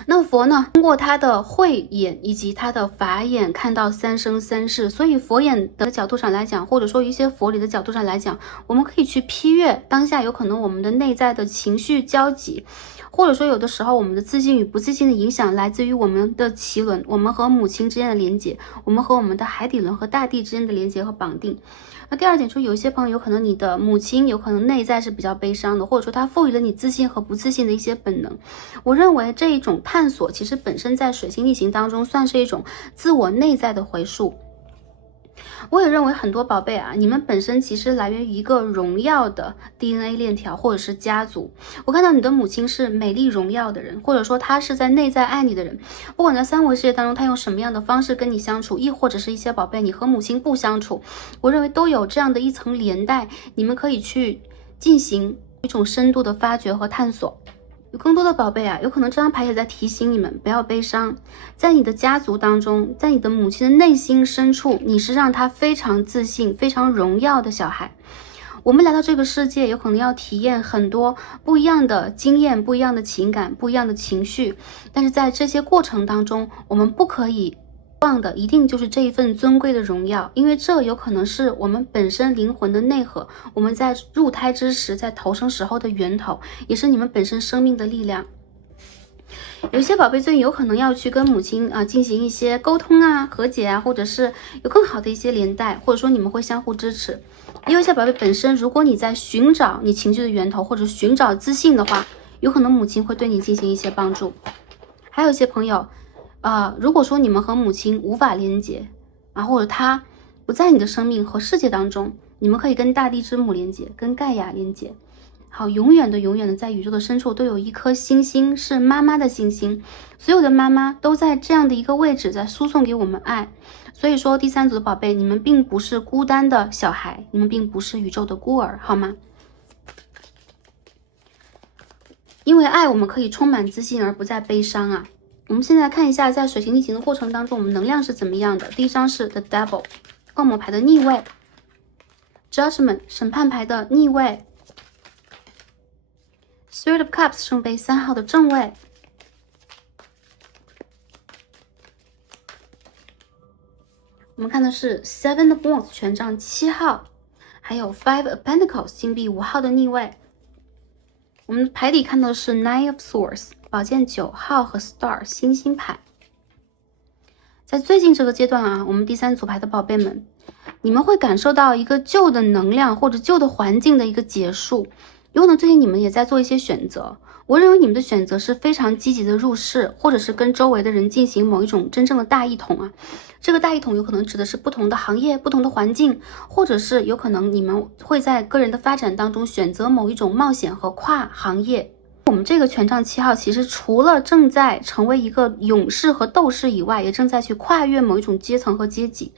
那佛呢，通过他的慧眼以及他的法眼看到三生三世，所以佛眼的角度上来讲，或者说一些佛理的角度上来讲，我们可以去批阅当下有可能我们的内在的情绪交集，或者说有的时候我们的自信与不自信的影响来自于我们的脐轮，我们和母亲之间的连接，我们和我们的海底轮和大地之间的连接和绑定。那第二点就是有一些朋友有可能你的母亲有可能内在是比较悲伤的，或者说她赋予了你自信和不自信的一些本能。我认为这一种探索其实本身在水星逆行当中算是一种自我内在的回溯。我也认为很多宝贝你们本身其实来源于一个荣耀的 DNA 链条或者是家族。我看到你的母亲是美丽荣耀的人，或者说她是在内在爱你的人，不管在三维世界当中她用什么样的方式跟你相处，亦或者是一些宝贝你和母亲不相处，我认为都有这样的一层连带，你们可以去进行一种深度的发掘和探索。有更多的宝贝有可能这张牌也在提醒你们不要悲伤，在你的家族当中，在你的母亲的内心深处，你是让她非常自信、非常荣耀的小孩。我们来到这个世界，有可能要体验很多不一样的经验、不一样的情感、不一样的情绪，但是在这些过程当中，我们不可以忘的一定就是这一份尊贵的荣耀，因为这有可能是我们本身灵魂的内核，我们在入胎之时，在投生时候的源头，也是你们本身生命的力量。有些宝贝最近有可能要去跟母亲进行一些沟通和解或者是有更好的一些连带，或者说你们会相互支持。也有一些宝贝本身，如果你在寻找你情绪的源头或者寻找自信的话，有可能母亲会对你进行一些帮助。还有一些朋友如果说你们和母亲无法连接或者她不在你的生命和世界当中，你们可以跟大地之母连接，跟盖亚连接好，永远的在宇宙的深处都有一颗星星，是妈妈的星星，所有的妈妈都在这样的一个位置在输送给我们爱。所以说第三组的宝贝，你们并不是孤单的小孩，你们并不是宇宙的孤儿，好吗？因为爱，我们可以充满自信而不再悲伤啊。我们现在看一下，在水星逆行的过程当中，我们能量是怎么样的。第一张是 The Devil， 恶魔牌的逆位， Judgment 审判牌的逆位， Three of Cups 圣杯3号的正位，我们看的是 Seven of Wands 权杖7号，还有 Five of Pentacles 金币5号的逆位。我们牌底看到的是 Nine of Swords 宝剑9号和 Star 星星牌。在最近这个阶段啊，我们第三组牌的宝贝们，你们会感受到一个旧的能量或者旧的环境的一个结束，有可能最近你们也在做一些选择。我认为你们的选择是非常积极的入世，或者是跟周围的人进行某一种真正的大一统啊。这个大一统有可能指的是不同的行业、不同的环境，或者是有可能你们会在个人的发展当中选择某一种冒险和跨行业。我们这个权杖7号其实除了正在成为一个勇士和斗士以外，也正在去跨越某一种阶层和阶级。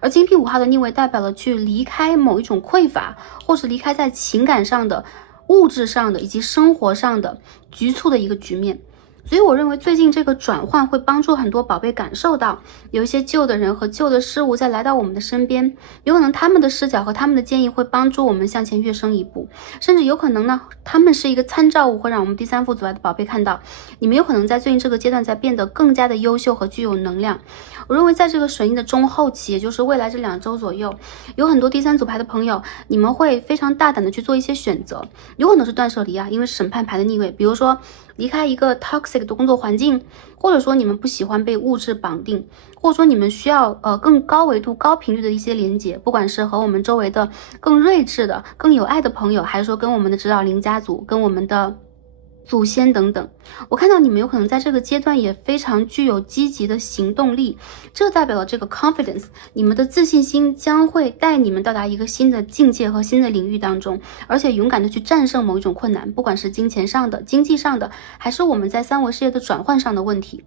而金币5号的逆位代表了去离开某一种匮乏，或是离开在情感上的、物质上的以及生活上的局促的一个局面。所以我认为最近这个转换会帮助很多宝贝感受到有一些旧的人和旧的事物在来到我们的身边，有可能他们的视角和他们的建议会帮助我们向前跃升一步，甚至有可能呢，他们是一个参照物，会让我们第三副组来的宝贝看到你们有可能在最近这个阶段在变得更加的优秀和具有能量。我认为在这个水逆的中后期，也就是未来这2周左右，有很多第三组牌的朋友，你们会非常大胆的去做一些选择，有可能是断舍离啊，因为审判牌的逆位，比如说离开一个 toxic 的工作环境，或者说你们不喜欢被物质绑定，或者说你们需要更高维度、高频率的一些连接，不管是和我们周围的更睿智的、更有爱的朋友，还是说跟我们的指导灵家族、跟我们的祖先等等。我看到你们有可能在这个阶段也非常具有积极的行动力，这代表了这个 confidence， 你们的自信心将会带你们到达一个新的境界和新的领域当中，而且勇敢的去战胜某一种困难，不管是金钱上的、经济上的，还是我们在三维世界的转换上的问题。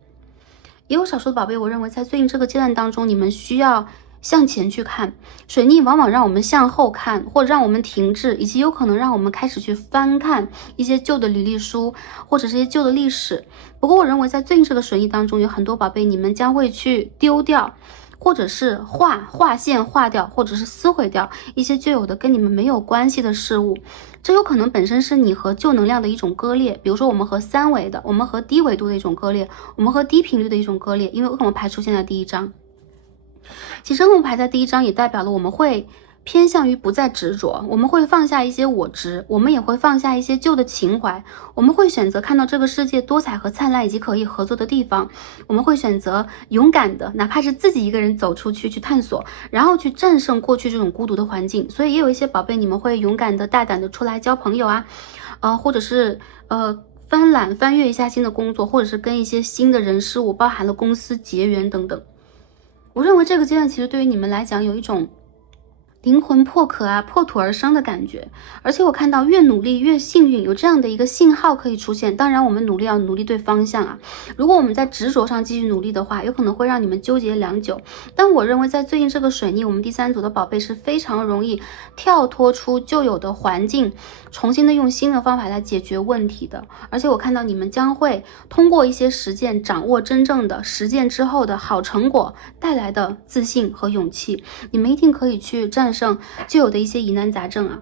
也有少数的宝贝，我认为在最近这个阶段当中，你们需要向前去看，水逆往往让我们向后看，或者让我们停滞，以及有可能让我们开始去翻看一些旧的履历书，或者是一些旧的历史。不过我认为在最近这个水逆当中，有很多宝贝你们将会去丢掉，或者是划线划掉，或者是撕毁掉一些旧有的跟你们没有关系的事物。这有可能本身是你和旧能量的一种割裂，比如说我们和三维的，我们和低维度的一种割裂，我们和低频率的一种割裂，因为恶魔牌出现在第一张。其实恶魔牌在第一张也代表了我们会偏向于不再执着，我们会放下一些我执，我们也会放下一些旧的情怀，我们会选择看到这个世界多彩和灿烂以及可以合作的地方，我们会选择勇敢的，哪怕是自己一个人走出去去探索，然后去战胜过去这种孤独的环境。所以也有一些宝贝你们会勇敢的大胆的出来交朋友啊，或者是翻阅一下新的工作，或者是跟一些新的人事物，包含了公司结缘等等。我认为这个阶段其实对于你们来讲有一种灵魂破壳啊，破土而生的感觉，而且我看到越努力越幸运，有这样的一个信号可以出现。当然我们努力要努力对方向啊，如果我们在执着上继续努力的话，有可能会让你们纠结良久。但我认为在最近这个水逆，我们第三组的宝贝是非常容易跳脱出旧有的环境，重新的用新的方法来解决问题的。而且我看到你们将会通过一些实践，掌握真正的实践之后的好成果带来的自信和勇气，你们一定可以去战胜旧有的一些疑难杂症啊。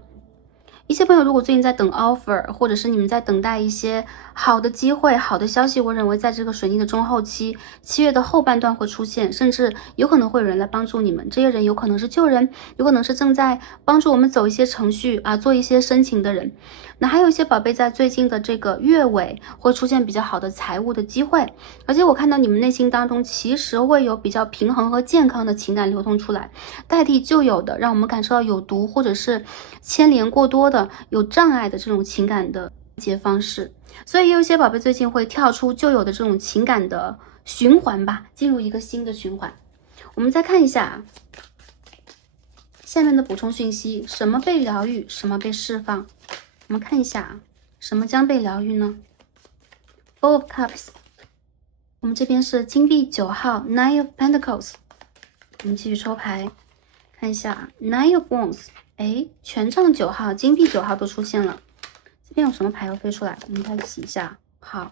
一些朋友如果最近在等 offer， 或者是你们在等待一些好的机会、好的消息，我认为在这个水逆的中后期，7月的后半段会出现，甚至有可能会有人来帮助你们。这些人有可能是旧人，有可能是正在帮助我们走一些程序啊，做一些申请的人。那还有一些宝贝在最近的这个月尾会出现比较好的财务的机会，而且我看到你们内心当中其实会有比较平衡和健康的情感流通出来，代替旧有的让我们感受到有毒或者是牵连过多的有障碍的这种情感的结方式。所以有一些宝贝最近会跳出旧有的这种情感的循环吧，进入一个新的循环。我们再看一下下面的补充讯息，什么被疗愈，什么被释放。我们看一下什么将被疗愈呢？ Four of Cups， 我们这边是金币9号 Nine of Pentacles。 我们继续抽牌，看一下 Nine of Wands， 权杖9号、金币9号都出现了。这边有什么牌要飞出来？我们再洗一下。好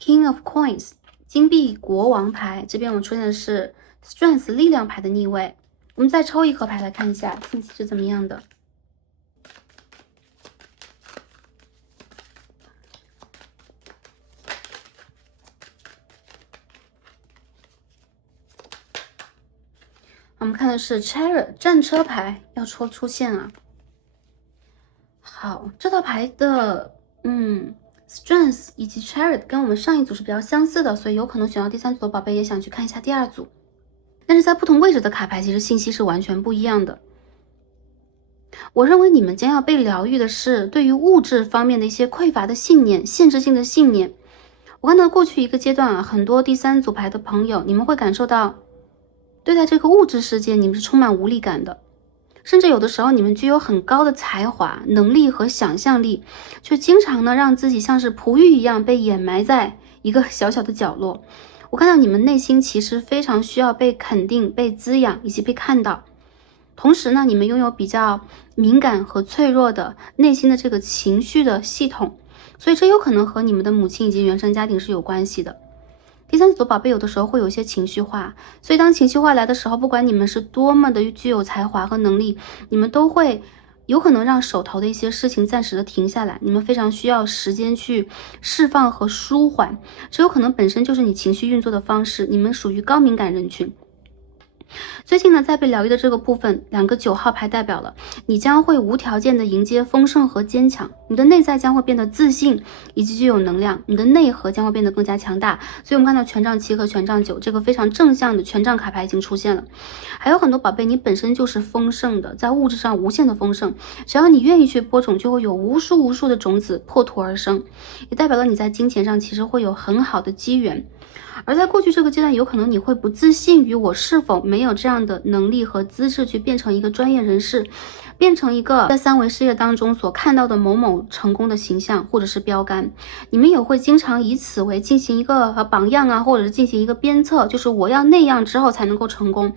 ，King of Coins， 金币国王牌，这边我们出现的是 Strength 力量牌的逆位。我们再抽一盒牌来看一下信息是怎么样的。我们看的是 Chariot 战车牌要出现啊。好，这套牌的Strength 以及 Chariot 跟我们上一组是比较相似的，所以有可能选到第3组的宝贝也想去看一下第2组。但是在不同位置的卡牌，其实信息是完全不一样的。我认为你们将要被疗愈的是对于物质方面的一些匮乏的信念、限制性的信念。我看到过去一个阶段啊，很多第3组牌的朋友，你们会感受到对待这个物质世界，你们是充满无力感的。甚至有的时候你们具有很高的才华、能力和想象力，却经常呢让自己像是璞玉一样被掩埋在一个小小的角落。我看到你们内心其实非常需要被肯定、被滋养以及被看到。同时呢，你们拥有比较敏感和脆弱的内心的这个情绪的系统，所以这有可能和你们的母亲以及原生家庭是有关系的。第3组的宝贝有的时候会有一些情绪化，所以当情绪化来的时候，不管你们是多么的具有才华和能力，你们都会有可能让手头的一些事情暂时的停下来，你们非常需要时间去释放和舒缓，这有可能本身就是你情绪运作的方式，你们属于高敏感人群。最近呢，在被疗愈的这个部分，2个9号牌代表了你将会无条件的迎接丰盛和坚强，你的内在将会变得自信以及具有能量，你的内核将会变得更加强大。所以我们看到权杖7和权杖9这个非常正向的权杖卡牌已经出现了。还有很多宝贝，你本身就是丰盛的，在物质上无限的丰盛，只要你愿意去播种，就会有无数的种子破土而生，也代表了你在金钱上其实会有很好的机缘。而在过去这个阶段，有可能你会不自信于我是否没有这样的能力和资质去变成一个专业人士，变成一个在3维事业当中所看到的某某成功的形象或者是标杆。你们也会经常以此为进行一个榜样啊，或者是进行一个鞭策，就是我要那样之后才能够成功。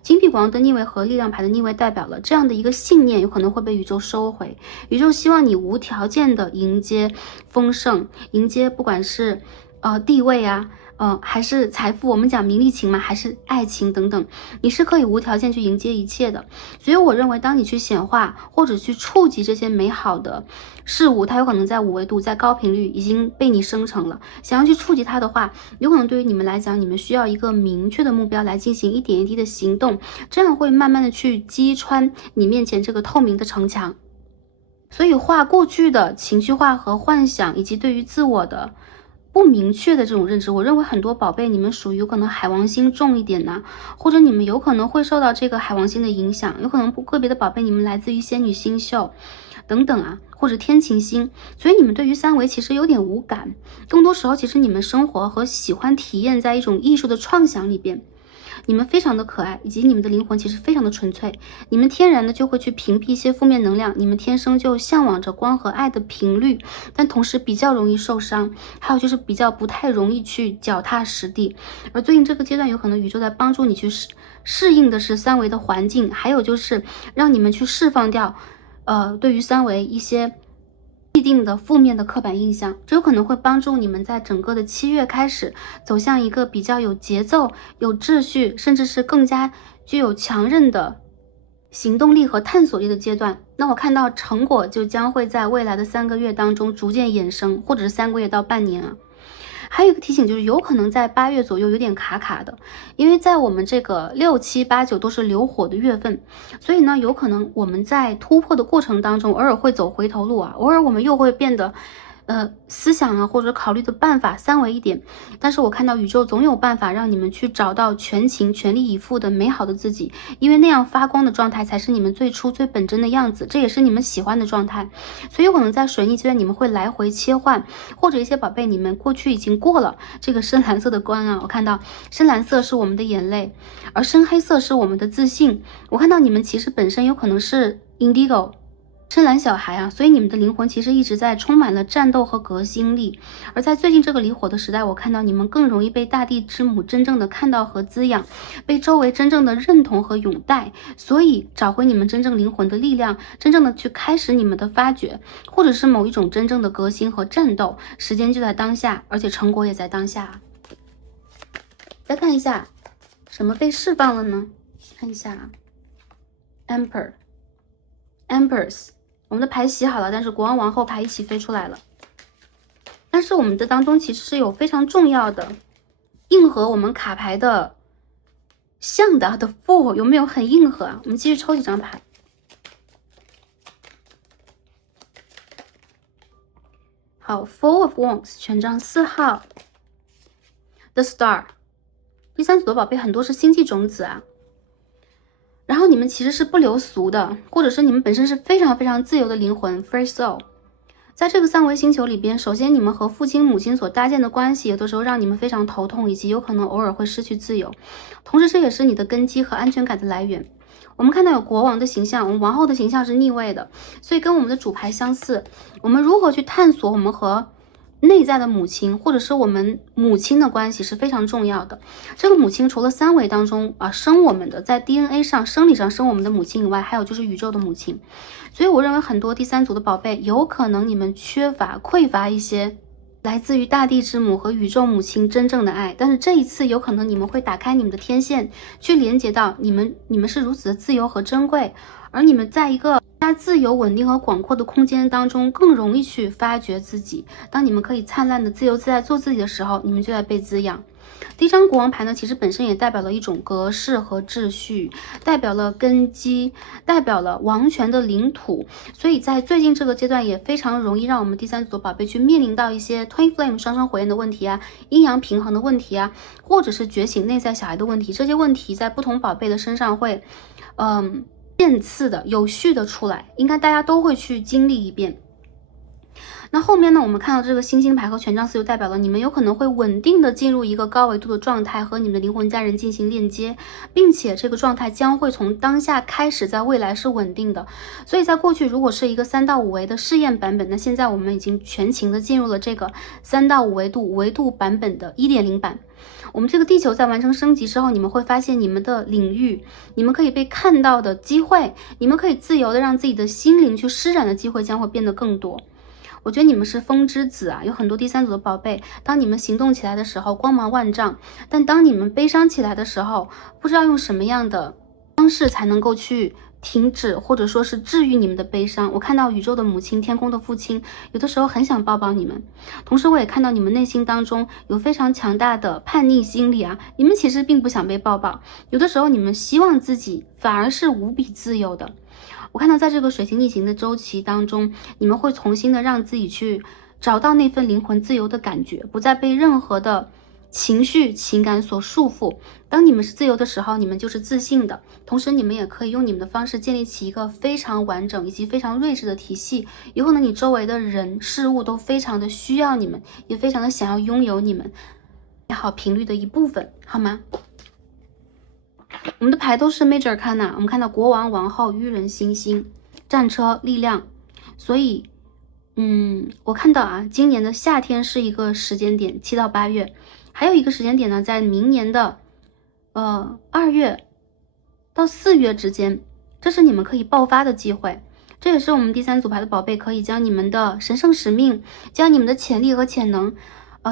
金币国王的逆位和力量牌的逆位代表了这样的一个信念有可能会被宇宙收回，宇宙希望你无条件的迎接丰盛，迎接不管是地位啊，还是财富，我们讲名利情嘛，还是爱情等等，你是可以无条件去迎接一切的。所以我认为当你去显化或者去触及这些美好的事物，它有可能在5维度，在高频率已经被你生成了，想要去触及它的话，有可能对于你们来讲，你们需要一个明确的目标来进行一点一滴的行动，这样会慢慢的去击穿你面前这个透明的城墙。所以画过去的情绪化和幻想，以及对于自我的不明确的这种认知，我认为很多宝贝你们属于有可能海王星重一点呢，或者你们有可能会受到这个海王星的影响，有可能个别的宝贝你们来自于仙女星宿等等啊，或者天琴星，所以你们对于3维其实有点无感，更多时候其实你们生活和喜欢体验在一种艺术的创想里边。你们非常的可爱，以及你们的灵魂其实非常的纯粹，你们天然的就会去屏蔽一些负面能量，你们天生就向往着光和爱的频率，但同时比较容易受伤，还有就是比较不太容易去脚踏实地。而最近这个阶段有可能宇宙在帮助你去适应的是3维的环境，还有就是让你们去释放掉对于3维一些既定的负面的刻板印象，这有可能会帮助你们在整个的7月开始走向一个比较有节奏、有秩序，甚至是更加具有强韧的行动力和探索力的阶段。那我看到成果就将会在未来的3个月当中逐渐衍生，或者是3个月到半年啊。还有一个提醒就是有可能在8月左右有点卡卡的，因为在我们这个6、7、8、9都是流火的月份，所以呢有可能我们在突破的过程当中偶尔会走回头路啊，偶尔我们又会变得思想啊或者考虑的办法3维一点，但是我看到宇宙总有办法让你们去找到全情全力以赴的美好的自己，因为那样发光的状态才是你们最初最本真的样子，这也是你们喜欢的状态。所以有可能在水逆阶段你们会来回切换，或者一些宝贝你们过去已经过了这个深蓝色的关啊，我看到深蓝色是我们的眼泪，而深黑色是我们的自信。我看到你们其实本身有可能是 indigo 深蓝小孩啊，所以你们的灵魂其实一直在充满了战斗和革新力。而在最近这个离火的时代，我看到你们更容易被大地之母真正的看到和滋养，被周围真正的认同和拥戴。所以找回你们真正灵魂的力量，真正的去开始你们的发掘，或者是某一种真正的革新和战斗，时间就在当下，而且成果也在当下。再看一下什么被释放了呢？看一下 Emperor、Empress， 我们的牌洗好了，但是国王王后牌一起飞出来了。但是我们的当中其实是有非常重要的应和我们卡牌的像的 The Fool 有没有很硬核啊？我们继续抽几张牌。好 ，Four of Wands 权杖4号 ，The Star， 第三组的宝贝很多是星际种子啊。然后你们其实是不流俗的，或者是你们本身是非常非常自由的灵魂 ，Free Soul。在这个三维星球里边，首先你们和父亲、母亲所搭建的关系，有的时候让你们非常头痛，以及有可能偶尔会失去自由。同时，这也是你的根基和安全感的来源。我们看到有国王的形象，我们王后的形象是逆位的，所以跟我们的主牌相似。我们如何去探索我们和内在的母亲，或者是我们母亲的关系是非常重要的。这个母亲除了三维当中生我们的，在 DNA 上、生理上生我们的母亲以外，还有就是宇宙的母亲。所以我认为很多第三组的宝贝，有可能你们匮乏一些来自于大地之母和宇宙母亲真正的爱，但是这一次有可能你们会打开你们的天线，去连接到你们是如此的自由和珍贵，而你们在一个自由、稳定和广阔的空间当中，更容易去发掘自己。当你们可以灿烂的自由自在做自己的时候，你们就在被滋养。第一张国王牌呢，其实本身也代表了一种格式和秩序，代表了根基，代表了王权的领土。所以在最近这个阶段，也非常容易让我们第三组的宝贝去面临到一些 Twin Flame 双生火焰的问题啊，阴阳平衡的问题啊，或者是觉醒内在小孩的问题。这些问题在不同宝贝的身上会，渐次的、有序的出来，应该大家都会去经历一遍。那后面呢，我们看到这个星星牌和权杖4就代表了你们有可能会稳定的进入一个高维度的状态，和你们的灵魂家人进行链接，并且这个状态将会从当下开始，在未来是稳定的。所以在过去如果是一个3到5维的试验版本，那现在我们已经全情的进入了这个3到5维度版本的 1.0 版。我们这个地球在完成升级之后，你们会发现你们的领域，你们可以被看到的机会，你们可以自由的让自己的心灵去施展的机会将会变得更多。我觉得你们是风之子啊，有很多第三组的宝贝，当你们行动起来的时候光芒万丈，但当你们悲伤起来的时候，不知道用什么样的方式才能够去停止，或者说是治愈你们的悲伤。我看到宇宙的母亲、天空的父亲，有的时候很想抱抱你们，同时我也看到你们内心当中有非常强大的叛逆心理啊，你们其实并不想被抱抱，有的时候你们希望自己反而是无比自由的。我看到在这个水星逆行的周期当中，你们会重新的让自己去找到那份灵魂自由的感觉，不再被任何的情绪、情感所束缚。当你们是自由的时候，你们就是自信的，同时你们也可以用你们的方式建立起一个非常完整以及非常睿智的体系。以后呢，你周围的人事物都非常的需要你们，也非常的想要拥有你们，也好频率的一部分，好吗？我们的牌都是 Major Arcana， 我们看到国王、王后、愚人、星星、战车、力量。所以我看到啊，今年的夏天是一个时间点，7到8月，还有一个时间点呢，在明年的2月到4月之间，这是你们可以爆发的机会。这也是我们第三组牌的宝贝可以将你们的神圣使命，将你们的潜力和潜能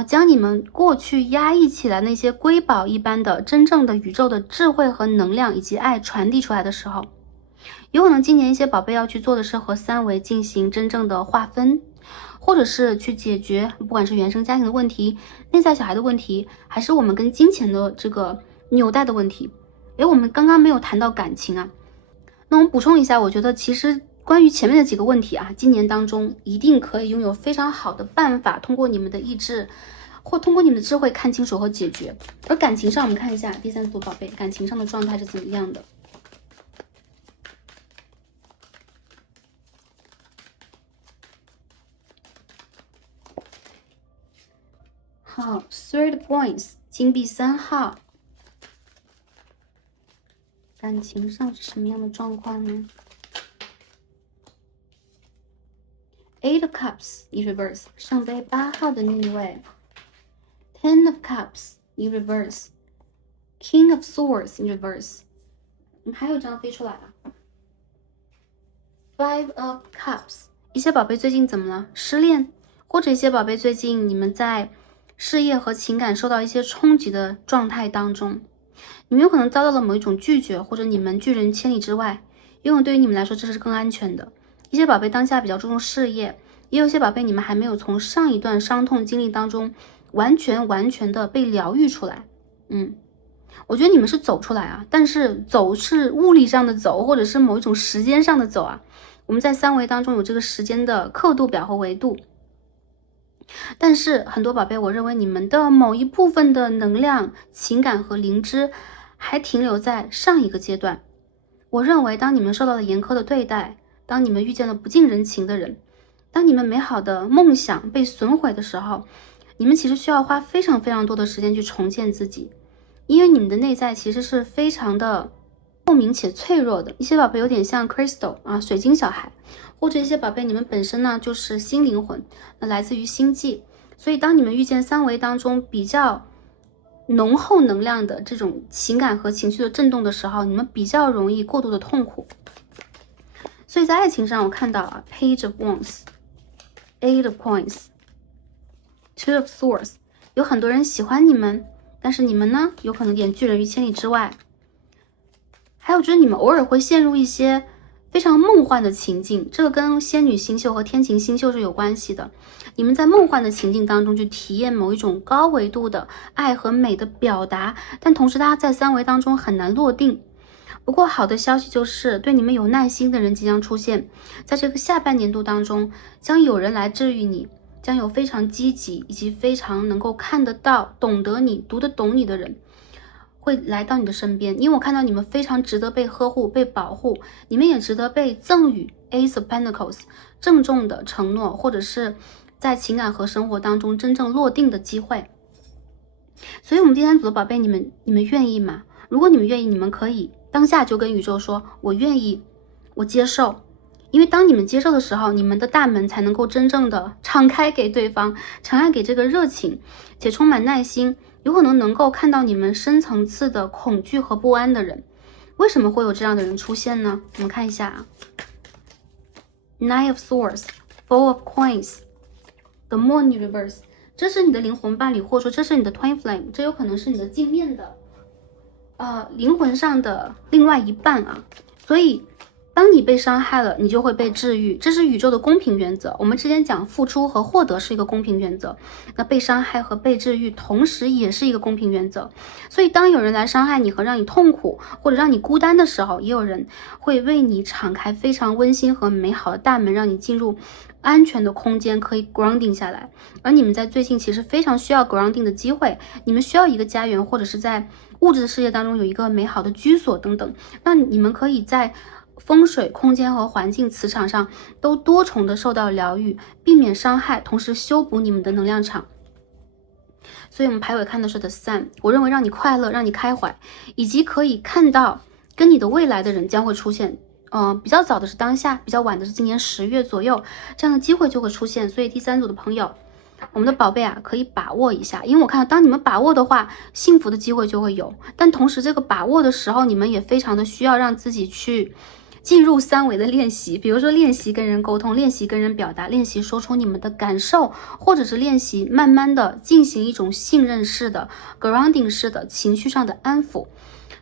将你们过去压抑起来那些瑰宝一般的真正的宇宙的智慧和能量以及爱传递出来的时候，有可能今年一些宝贝要去做的是和三维进行真正的划分，或者是去解决不管是原生家庭的问题、内在小孩的问题，还是我们跟金钱的这个纽带的问题。我们刚刚没有谈到感情啊，那我们补充一下，我觉得其实关于前面的几个问题啊，今年当中一定可以拥有非常好的办法，通过你们的意志或通过你们的智慧看清楚和解决。而感情上，我们看一下第三组宝贝感情上的状态是怎么样的。好 ，Third Points 金币3号，感情上是什么样的状况呢？ Eight of Cups in reverse， 圣杯8号的逆位。Ten of Cups in reverse， King of Swords in reverse。还有一张飞出来了。Five of Cups， 一些宝贝最近怎么了？失恋，或者一些宝贝最近你们在事业和情感受到一些冲击的状态当中，你们有可能遭到了某一种拒绝，或者你们拒人千里之外，因为对于你们来说这是更安全的。一些宝贝当下比较注重事业，也有些宝贝你们还没有从上一段伤痛经历当中完全的被疗愈出来。我觉得你们是走出来啊，但是走是物理上的走，或者是某一种时间上的走啊。我们在三维当中有这个时间的刻度表和维度，但是很多宝贝，我认为你们的某一部分的能量、情感和灵芝还停留在上一个阶段。我认为当你们受到了严苛的对待，当你们遇见了不近人情的人，当你们美好的梦想被损毁的时候，你们其实需要花非常多的时间去重建自己，因为你们的内在其实是非常的透明且脆弱的。一些宝贝有点像 Crystal 啊，水晶小孩，或者一些宝贝你们本身呢就是新灵魂，那来自于星际。所以当你们遇见三维当中比较浓厚能量的这种情感和情绪的震动的时候，你们比较容易过度的痛苦。所以在爱情上我看到啊 Page of Wands， Eight of Coins， Two of Swords， 有很多人喜欢你们，但是你们呢有可能远拒人于千里之外。还有就是你们偶尔会陷入一些非常梦幻的情境，这个跟仙女星宿和天琴星宿是有关系的。你们在梦幻的情境当中去体验某一种高维度的爱和美的表达，但同时它在三维当中很难落定。不过好的消息就是对你们有耐心的人即将出现，在这个下半年度当中将有人来治愈你，将有非常积极以及非常能够看得到、懂得你、读得懂你的人会来到你的身边。因为我看到你们非常值得被呵护、被保护，你们也值得被赠予 Ace of Pentacles 郑重的承诺，或者是在情感和生活当中真正落定的机会。所以我们第三组的宝贝，你们愿意吗？如果你们愿意，你们可以当下就跟宇宙说，我愿意，我接受。因为当你们接受的时候，你们的大门才能够真正的敞开给对方，敞开给这个热情且充满耐心，有可能能够看到你们深层次的恐惧和不安的人。为什么会有这样的人出现呢？我们看一下啊 Nine of Swords， Four of Coins， The Moon in Reverse， 这是你的灵魂伴侣，或者说这是你的 Twin Flame， 这有可能是你的镜面的灵魂上的另外一半啊。所以当你被伤害了，你就会被治愈，这是宇宙的公平原则。我们之前讲付出和获得是一个公平原则，那被伤害和被治愈同时也是一个公平原则。所以当有人来伤害你和让你痛苦或者让你孤单的时候，也有人会为你敞开非常温馨和美好的大门，让你进入安全的空间，可以 grounding 下来。而你们在最近其实非常需要 grounding 的机会，你们需要一个家园，或者是在物质的世界当中有一个美好的居所等等，让你们可以在风水、空间和环境、磁场上都多重的受到疗愈，避免伤害，同时修补你们的能量场。所以我们牌尾看的是 The Sun， 我认为让你快乐，让你开怀，以及可以看到跟你的未来的人将会出现。比较早的是当下，比较晚的是今年10月左右，这样的机会就会出现。所以第三组的朋友，我们的宝贝啊，可以把握一下，因为我看到当你们把握的话，幸福的机会就会有。但同时这个把握的时候，你们也非常的需要让自己去进入三维的练习，比如说练习跟人沟通，练习跟人表达，练习说出你们的感受，或者是练习慢慢的进行一种信任式的 grounding 式的情绪上的安抚。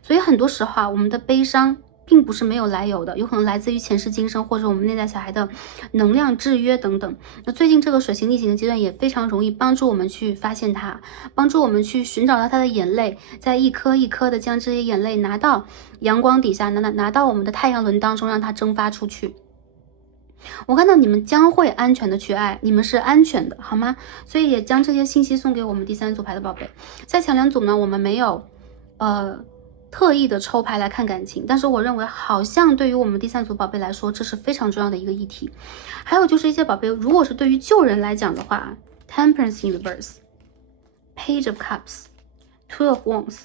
所以很多时候啊，我们的悲伤并不是没有来由的，有可能来自于前世今生，或者我们内在小孩的能量制约等等。那最近这个水星逆行的阶段也非常容易帮助我们去发现它，帮助我们去寻找到它的眼泪，在一颗一颗的将这些眼泪拿到阳光底下，拿到我们的太阳轮当中，让它蒸发出去。我看到你们将会安全的去爱，你们是安全的，好吗？所以也将这些信息送给我们第三组牌的宝贝。在前两组呢，我们没有特意的抽牌来看感情，但是我认为好像对于我们第三组宝贝来说，这是非常重要的一个议题。还有就是一些宝贝，如果是对于救人来讲的话 ，Temperance in Reverse， Page of Cups， Two of Wands，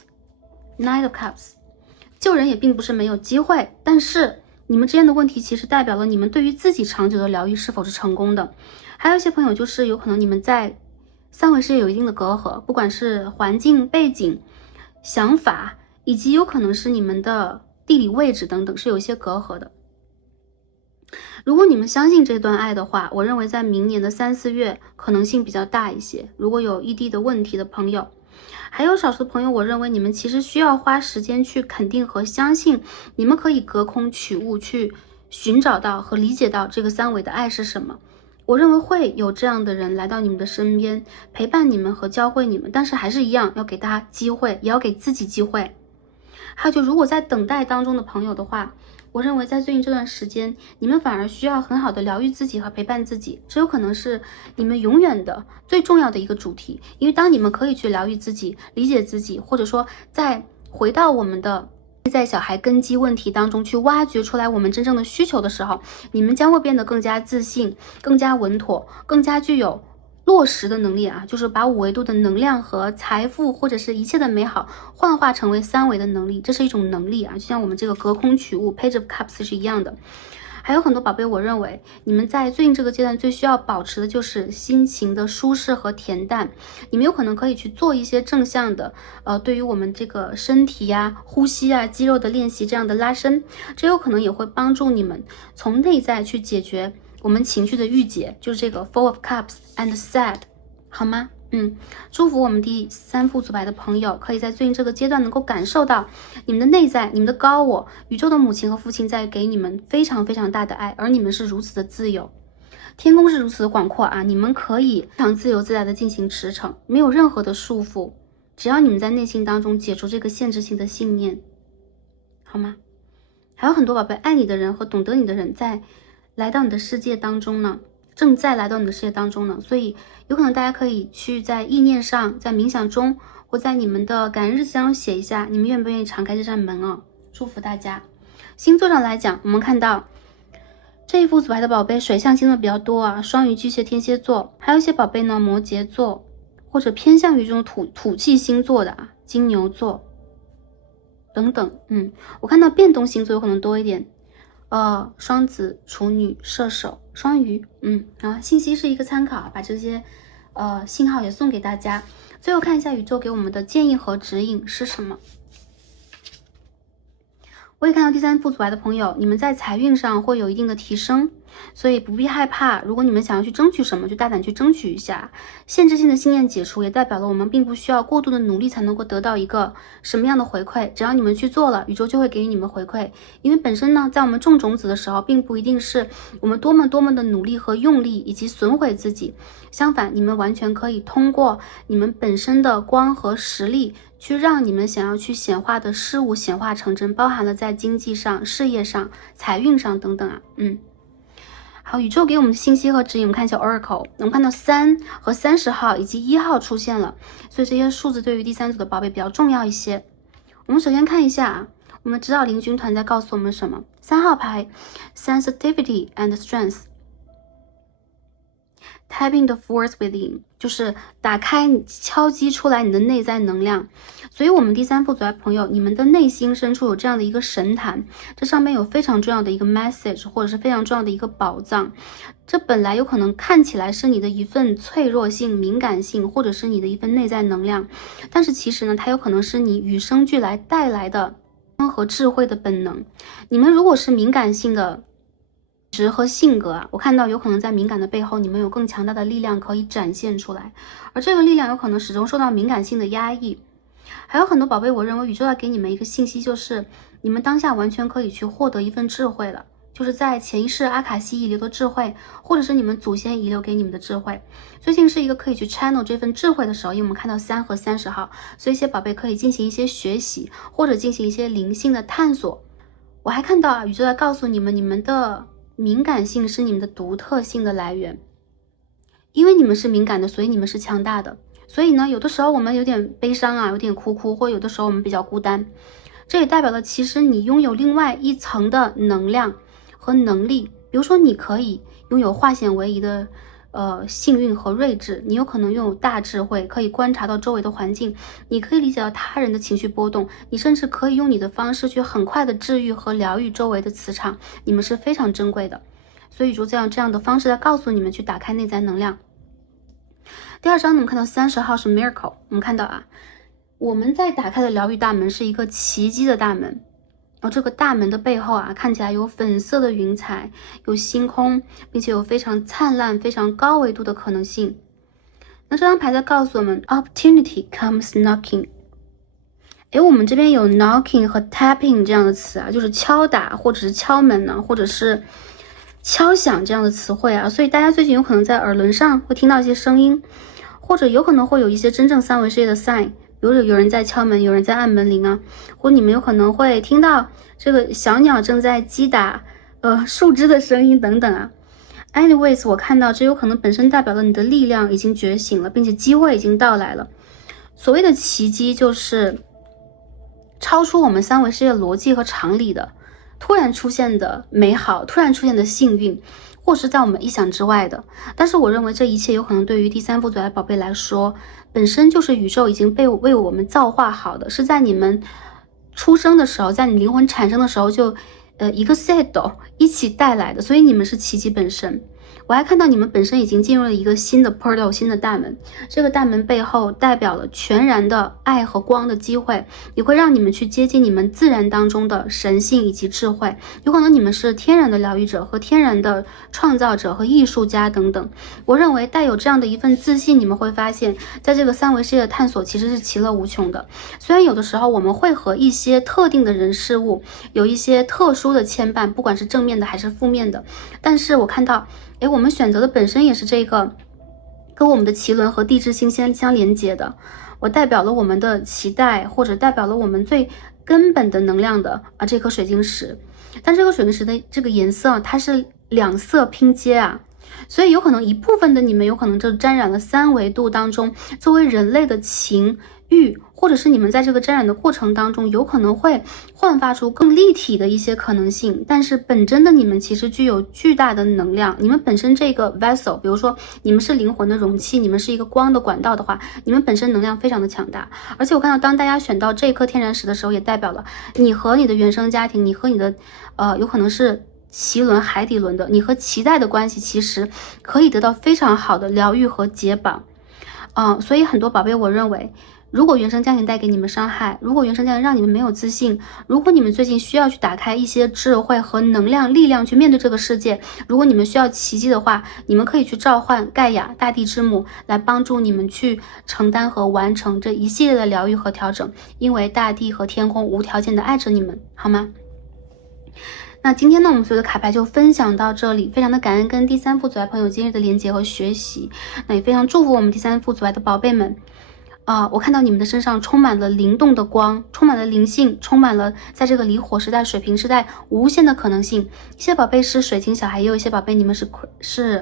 Knight of Cups， 救人也并不是没有机会，但是你们之间的问题其实代表了你们对于自己长久的疗愈是否是成功的。还有一些朋友就是有可能你们在三维世界有一定的隔阂，不管是环境背景、想法，以及有可能是你们的地理位置等等，是有一些隔阂的。如果你们相信这段爱的话，我认为在明年的3、4月可能性比较大一些。如果有异地的问题的朋友，还有少数的朋友，我认为你们其实需要花时间去肯定和相信，你们可以隔空取物，去寻找到和理解到这个三维的爱是什么。我认为会有这样的人来到你们的身边，陪伴你们和教会你们，但是还是一样，要给大家机会，也要给自己机会。还有就如果在等待当中的朋友的话，我认为在最近这段时间，你们反而需要很好的疗愈自己和陪伴自己，这有可能是你们永远的最重要的一个主题。因为当你们可以去疗愈自己、理解自己，或者说再回到我们的内在小孩根基问题当中去挖掘出来我们真正的需求的时候，你们将会变得更加自信、更加稳妥、更加具有落实的能力啊，就是把5维度的能量和财富或者是一切的美好幻化成为3维的能力，这是一种能力啊，就像我们这个隔空取物 Page of Cups 是一样的。还有很多宝贝，我认为你们在最近这个阶段最需要保持的就是心情的舒适和恬淡。你们有可能可以去做一些正向的，对于我们这个身体呀、呼吸啊、肌肉的练习，这样的拉伸，这有可能也会帮助你们从内在去解决我们情绪的郁结，就是这个 Four of Cups and Sad， 好吗？祝福我们第3副组牌的朋友，可以在最近这个阶段能够感受到你们的内在、你们的高我、宇宙的母亲和父亲在给你们非常非常大的爱，而你们是如此的自由，天空是如此的广阔啊！你们可以非常自由自在的进行驰骋，没有任何的束缚，只要你们在内心当中解除这个限制性的信念，好吗？还有很多宝贝，爱你的人和懂得你的人在来到你的世界当中呢，正在来到你的世界当中呢，所以有可能大家可以去在意念上，在冥想中，或在你们的感恩日记当中写一下，你们愿不愿意敞开这扇门啊？祝福大家。星座上来讲，我们看到这一副组牌的宝贝，水象星座比较多啊，双鱼、巨蟹、天蝎座，还有一些宝贝呢，摩羯座，或者偏向于这种土气星座的啊，金牛座等等。我看到变动星座有可能多一点。双子、处女、射手、双鱼，信息是一个参考，把这些信号也送给大家。最后看一下宇宙给我们的建议和指引是什么。我也看到第3副组牌的朋友，你们在财运上会有一定的提升，所以不必害怕。如果你们想要去争取什么，就大胆去争取一下。限制性的信念解除，也代表了我们并不需要过度的努力才能够得到一个什么样的回馈。只要你们去做了，宇宙就会给予你们回馈。因为本身呢，在我们种种子的时候，并不一定是我们多么的努力和用力以及损毁自己，相反，你们完全可以通过你们本身的光和实力，去让你们想要去显化的事物显化成真，包含了在经济上、事业上、财运上等等啊。好，宇宙给我们的信息和指引，我们看一下 Oracle， 我们看到3和30号以及1号出现了，所以这些数字对于第3组的宝贝比较重要一些。我们首先看一下啊，我们指导灵军团在告诉我们什么？3号牌 Sensitivity and Strength。Tapping the force within， 就是打开、敲击出来你的内在能量。所以我们第3副组牌朋友，你们的内心深处有这样的一个神坛，这上面有非常重要的一个 message， 或者是非常重要的一个宝藏。这本来有可能看起来是你的一份脆弱性、敏感性，或者是你的一份内在能量，但是其实呢，它有可能是你与生俱来带来的和智慧的本能。你们如果是敏感性的值和性格啊，我看到有可能在敏感的背后，你们有更强大的力量可以展现出来，而这个力量有可能始终受到敏感性的压抑。还有很多宝贝，我认为宇宙要给你们一个信息，就是你们当下完全可以去获得一份智慧了，就是在潜意识阿卡西遗留的智慧，或者是你们祖先遗留给你们的智慧。最近是一个可以去 channel 这份智慧的时候，因为我们看到3和30号，所以一些宝贝可以进行一些学习，或者进行一些灵性的探索。我还看到啊，宇宙在告诉你们，你们的敏感性是你们的独特性的来源，因为你们是敏感的，所以你们是强大的。所以呢，有的时候我们有点悲伤啊，有点哭，或有的时候我们比较孤单，这也代表了其实你拥有另外一层的能量和能力。比如说，你可以拥有化险为夷的幸运和睿智，你有可能拥有大智慧，可以观察到周围的环境，你可以理解到他人的情绪波动，你甚至可以用你的方式去很快的治愈和疗愈周围的磁场，你们是非常珍贵的。所以就这样的方式来告诉你们去打开内在能量。第二章我们看到30号是 Miracle， 我们看到啊，我们在打开的疗愈大门是一个奇迹的大门。这个大门的背后啊，看起来有粉色的云彩，有星空，并且有非常灿烂、非常高维度的可能性。那这张牌在告诉我们 Opportunity comes knocking。我们这边有 knocking 和 tapping 这样的词啊，就是敲打或者是敲门呢，或者是敲响这样的词汇啊，所以大家最近有可能在耳轮上会听到一些声音，或者有可能会有一些真正三维世界的 sign。比如有人在敲门，有人在按门铃啊，或你们有可能会听到这个小鸟正在击打树枝的声音等等啊。Anyways， 我看到这有可能本身代表了你的力量已经觉醒了，并且机会已经到来了。所谓的奇迹就是超出我们三维世界逻辑和常理的，突然出现的美好，突然出现的幸运，或是在我们意想之外的。但是我认为这一切有可能对于第三副组来的宝贝来说，本身就是宇宙已经为我们造化好的，是在你们出生的时候，在你灵魂产生的时候就一个 set 一起带来的，所以你们是奇迹本身。我还看到你们本身已经进入了一个新的 portal， 新的大门，这个大门背后代表了全然的爱和光的机会，也会让你们去接近你们自然当中的神性以及智慧。有可能你们是天然的疗愈者和天然的创造者和艺术家等等。我认为带有这样的一份自信，你们会发现在这个三维世界的探索其实是其乐无穷的。虽然有的时候我们会和一些特定的人事物有一些特殊的牵绊，不管是正面的还是负面的，但是我看到我们选择的本身也是这个跟我们的脐轮和地质星相连接的，我代表了我们的脐带，或者代表了我们最根本的能量的这颗水晶石。但这个水晶石的这个颜色它是两色拼接啊，所以有可能一部分的你们有可能就沾染了三维度当中作为人类的情欲，或者是你们在这个沾染的过程当中有可能会焕发出更立体的一些可能性。但是本真的你们其实具有巨大的能量，你们本身这个 vessel， 比如说你们是灵魂的容器，你们是一个光的管道的话，你们本身能量非常的强大。而且我看到当大家选到这颗天然石的时候，也代表了你和你的原生家庭，你和你的有可能是脐轮海底轮的，你和脐带的关系其实可以得到非常好的疗愈和解绑。所以很多宝贝，我认为如果原生家庭带给你们伤害，如果原生家庭让你们没有自信，如果你们最近需要去打开一些智慧和能量力量去面对这个世界，如果你们需要奇迹的话，你们可以去召唤盖亚大地之母来帮助你们去承担和完成这一系列的疗愈和调整，因为大地和天空无条件的爱着你们，好吗？那今天呢，我们所有的卡牌就分享到这里，非常的感恩跟第三副组爱朋友今日的连结和学习，那也非常祝福我们第三副组爱的宝贝们。我看到你们的身上充满了灵动的光，充满了灵性，充满了在这个离火时代、水瓶时代无限的可能性。一些宝贝是水晶小孩，也有一些宝贝你们是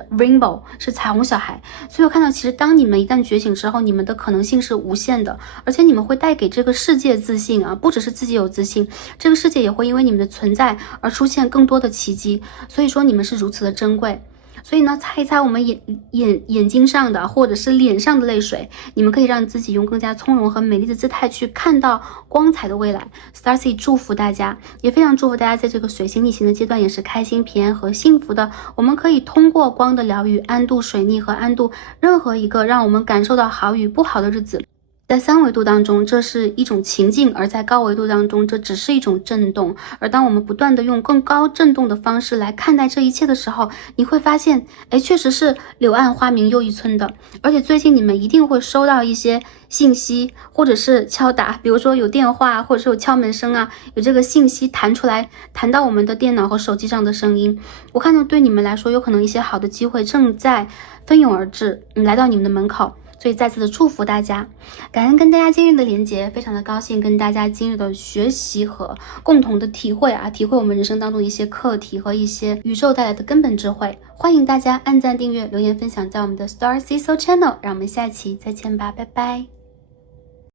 rainbow， 是彩虹小孩。所以我看到其实当你们一旦觉醒之后，你们的可能性是无限的，而且你们会带给这个世界自信啊，不只是自己有自信，这个世界也会因为你们的存在而出现更多的奇迹。所以说你们是如此的珍贵。所以呢，擦一擦我们眼睛上的或者是脸上的泪水，你们可以让自己用更加从容和美丽的姿态去看到光彩的未来。Starcy 祝福大家，也非常祝福大家在这个水星逆行的阶段也是开心、平安和幸福的。我们可以通过光的疗愈安度水逆和安度任何一个让我们感受到好与不好的日子。在三维度当中，这是一种情境，而在高维度当中，这只是一种震动。而当我们不断的用更高震动的方式来看待这一切的时候，你会发现，确实是柳暗花明又一村的。而且最近你们一定会收到一些信息，或者是敲打，比如说有电话，或者是有敲门声啊，有这个信息弹出来，弹到我们的电脑和手机上的声音。我看到对你们来说，有可能一些好的机会正在蜂拥而至，来到你们的门口。所以再次的祝福大家，感恩跟大家今日的连结，非常的高兴跟大家今日的学习和共同的体会体会我们人生当中的一些课题和一些宇宙带来的根本智慧。欢迎大家按赞、订阅、留言、分享在我们的 Starcy Soul Channel， 让我们下期再见吧，拜拜。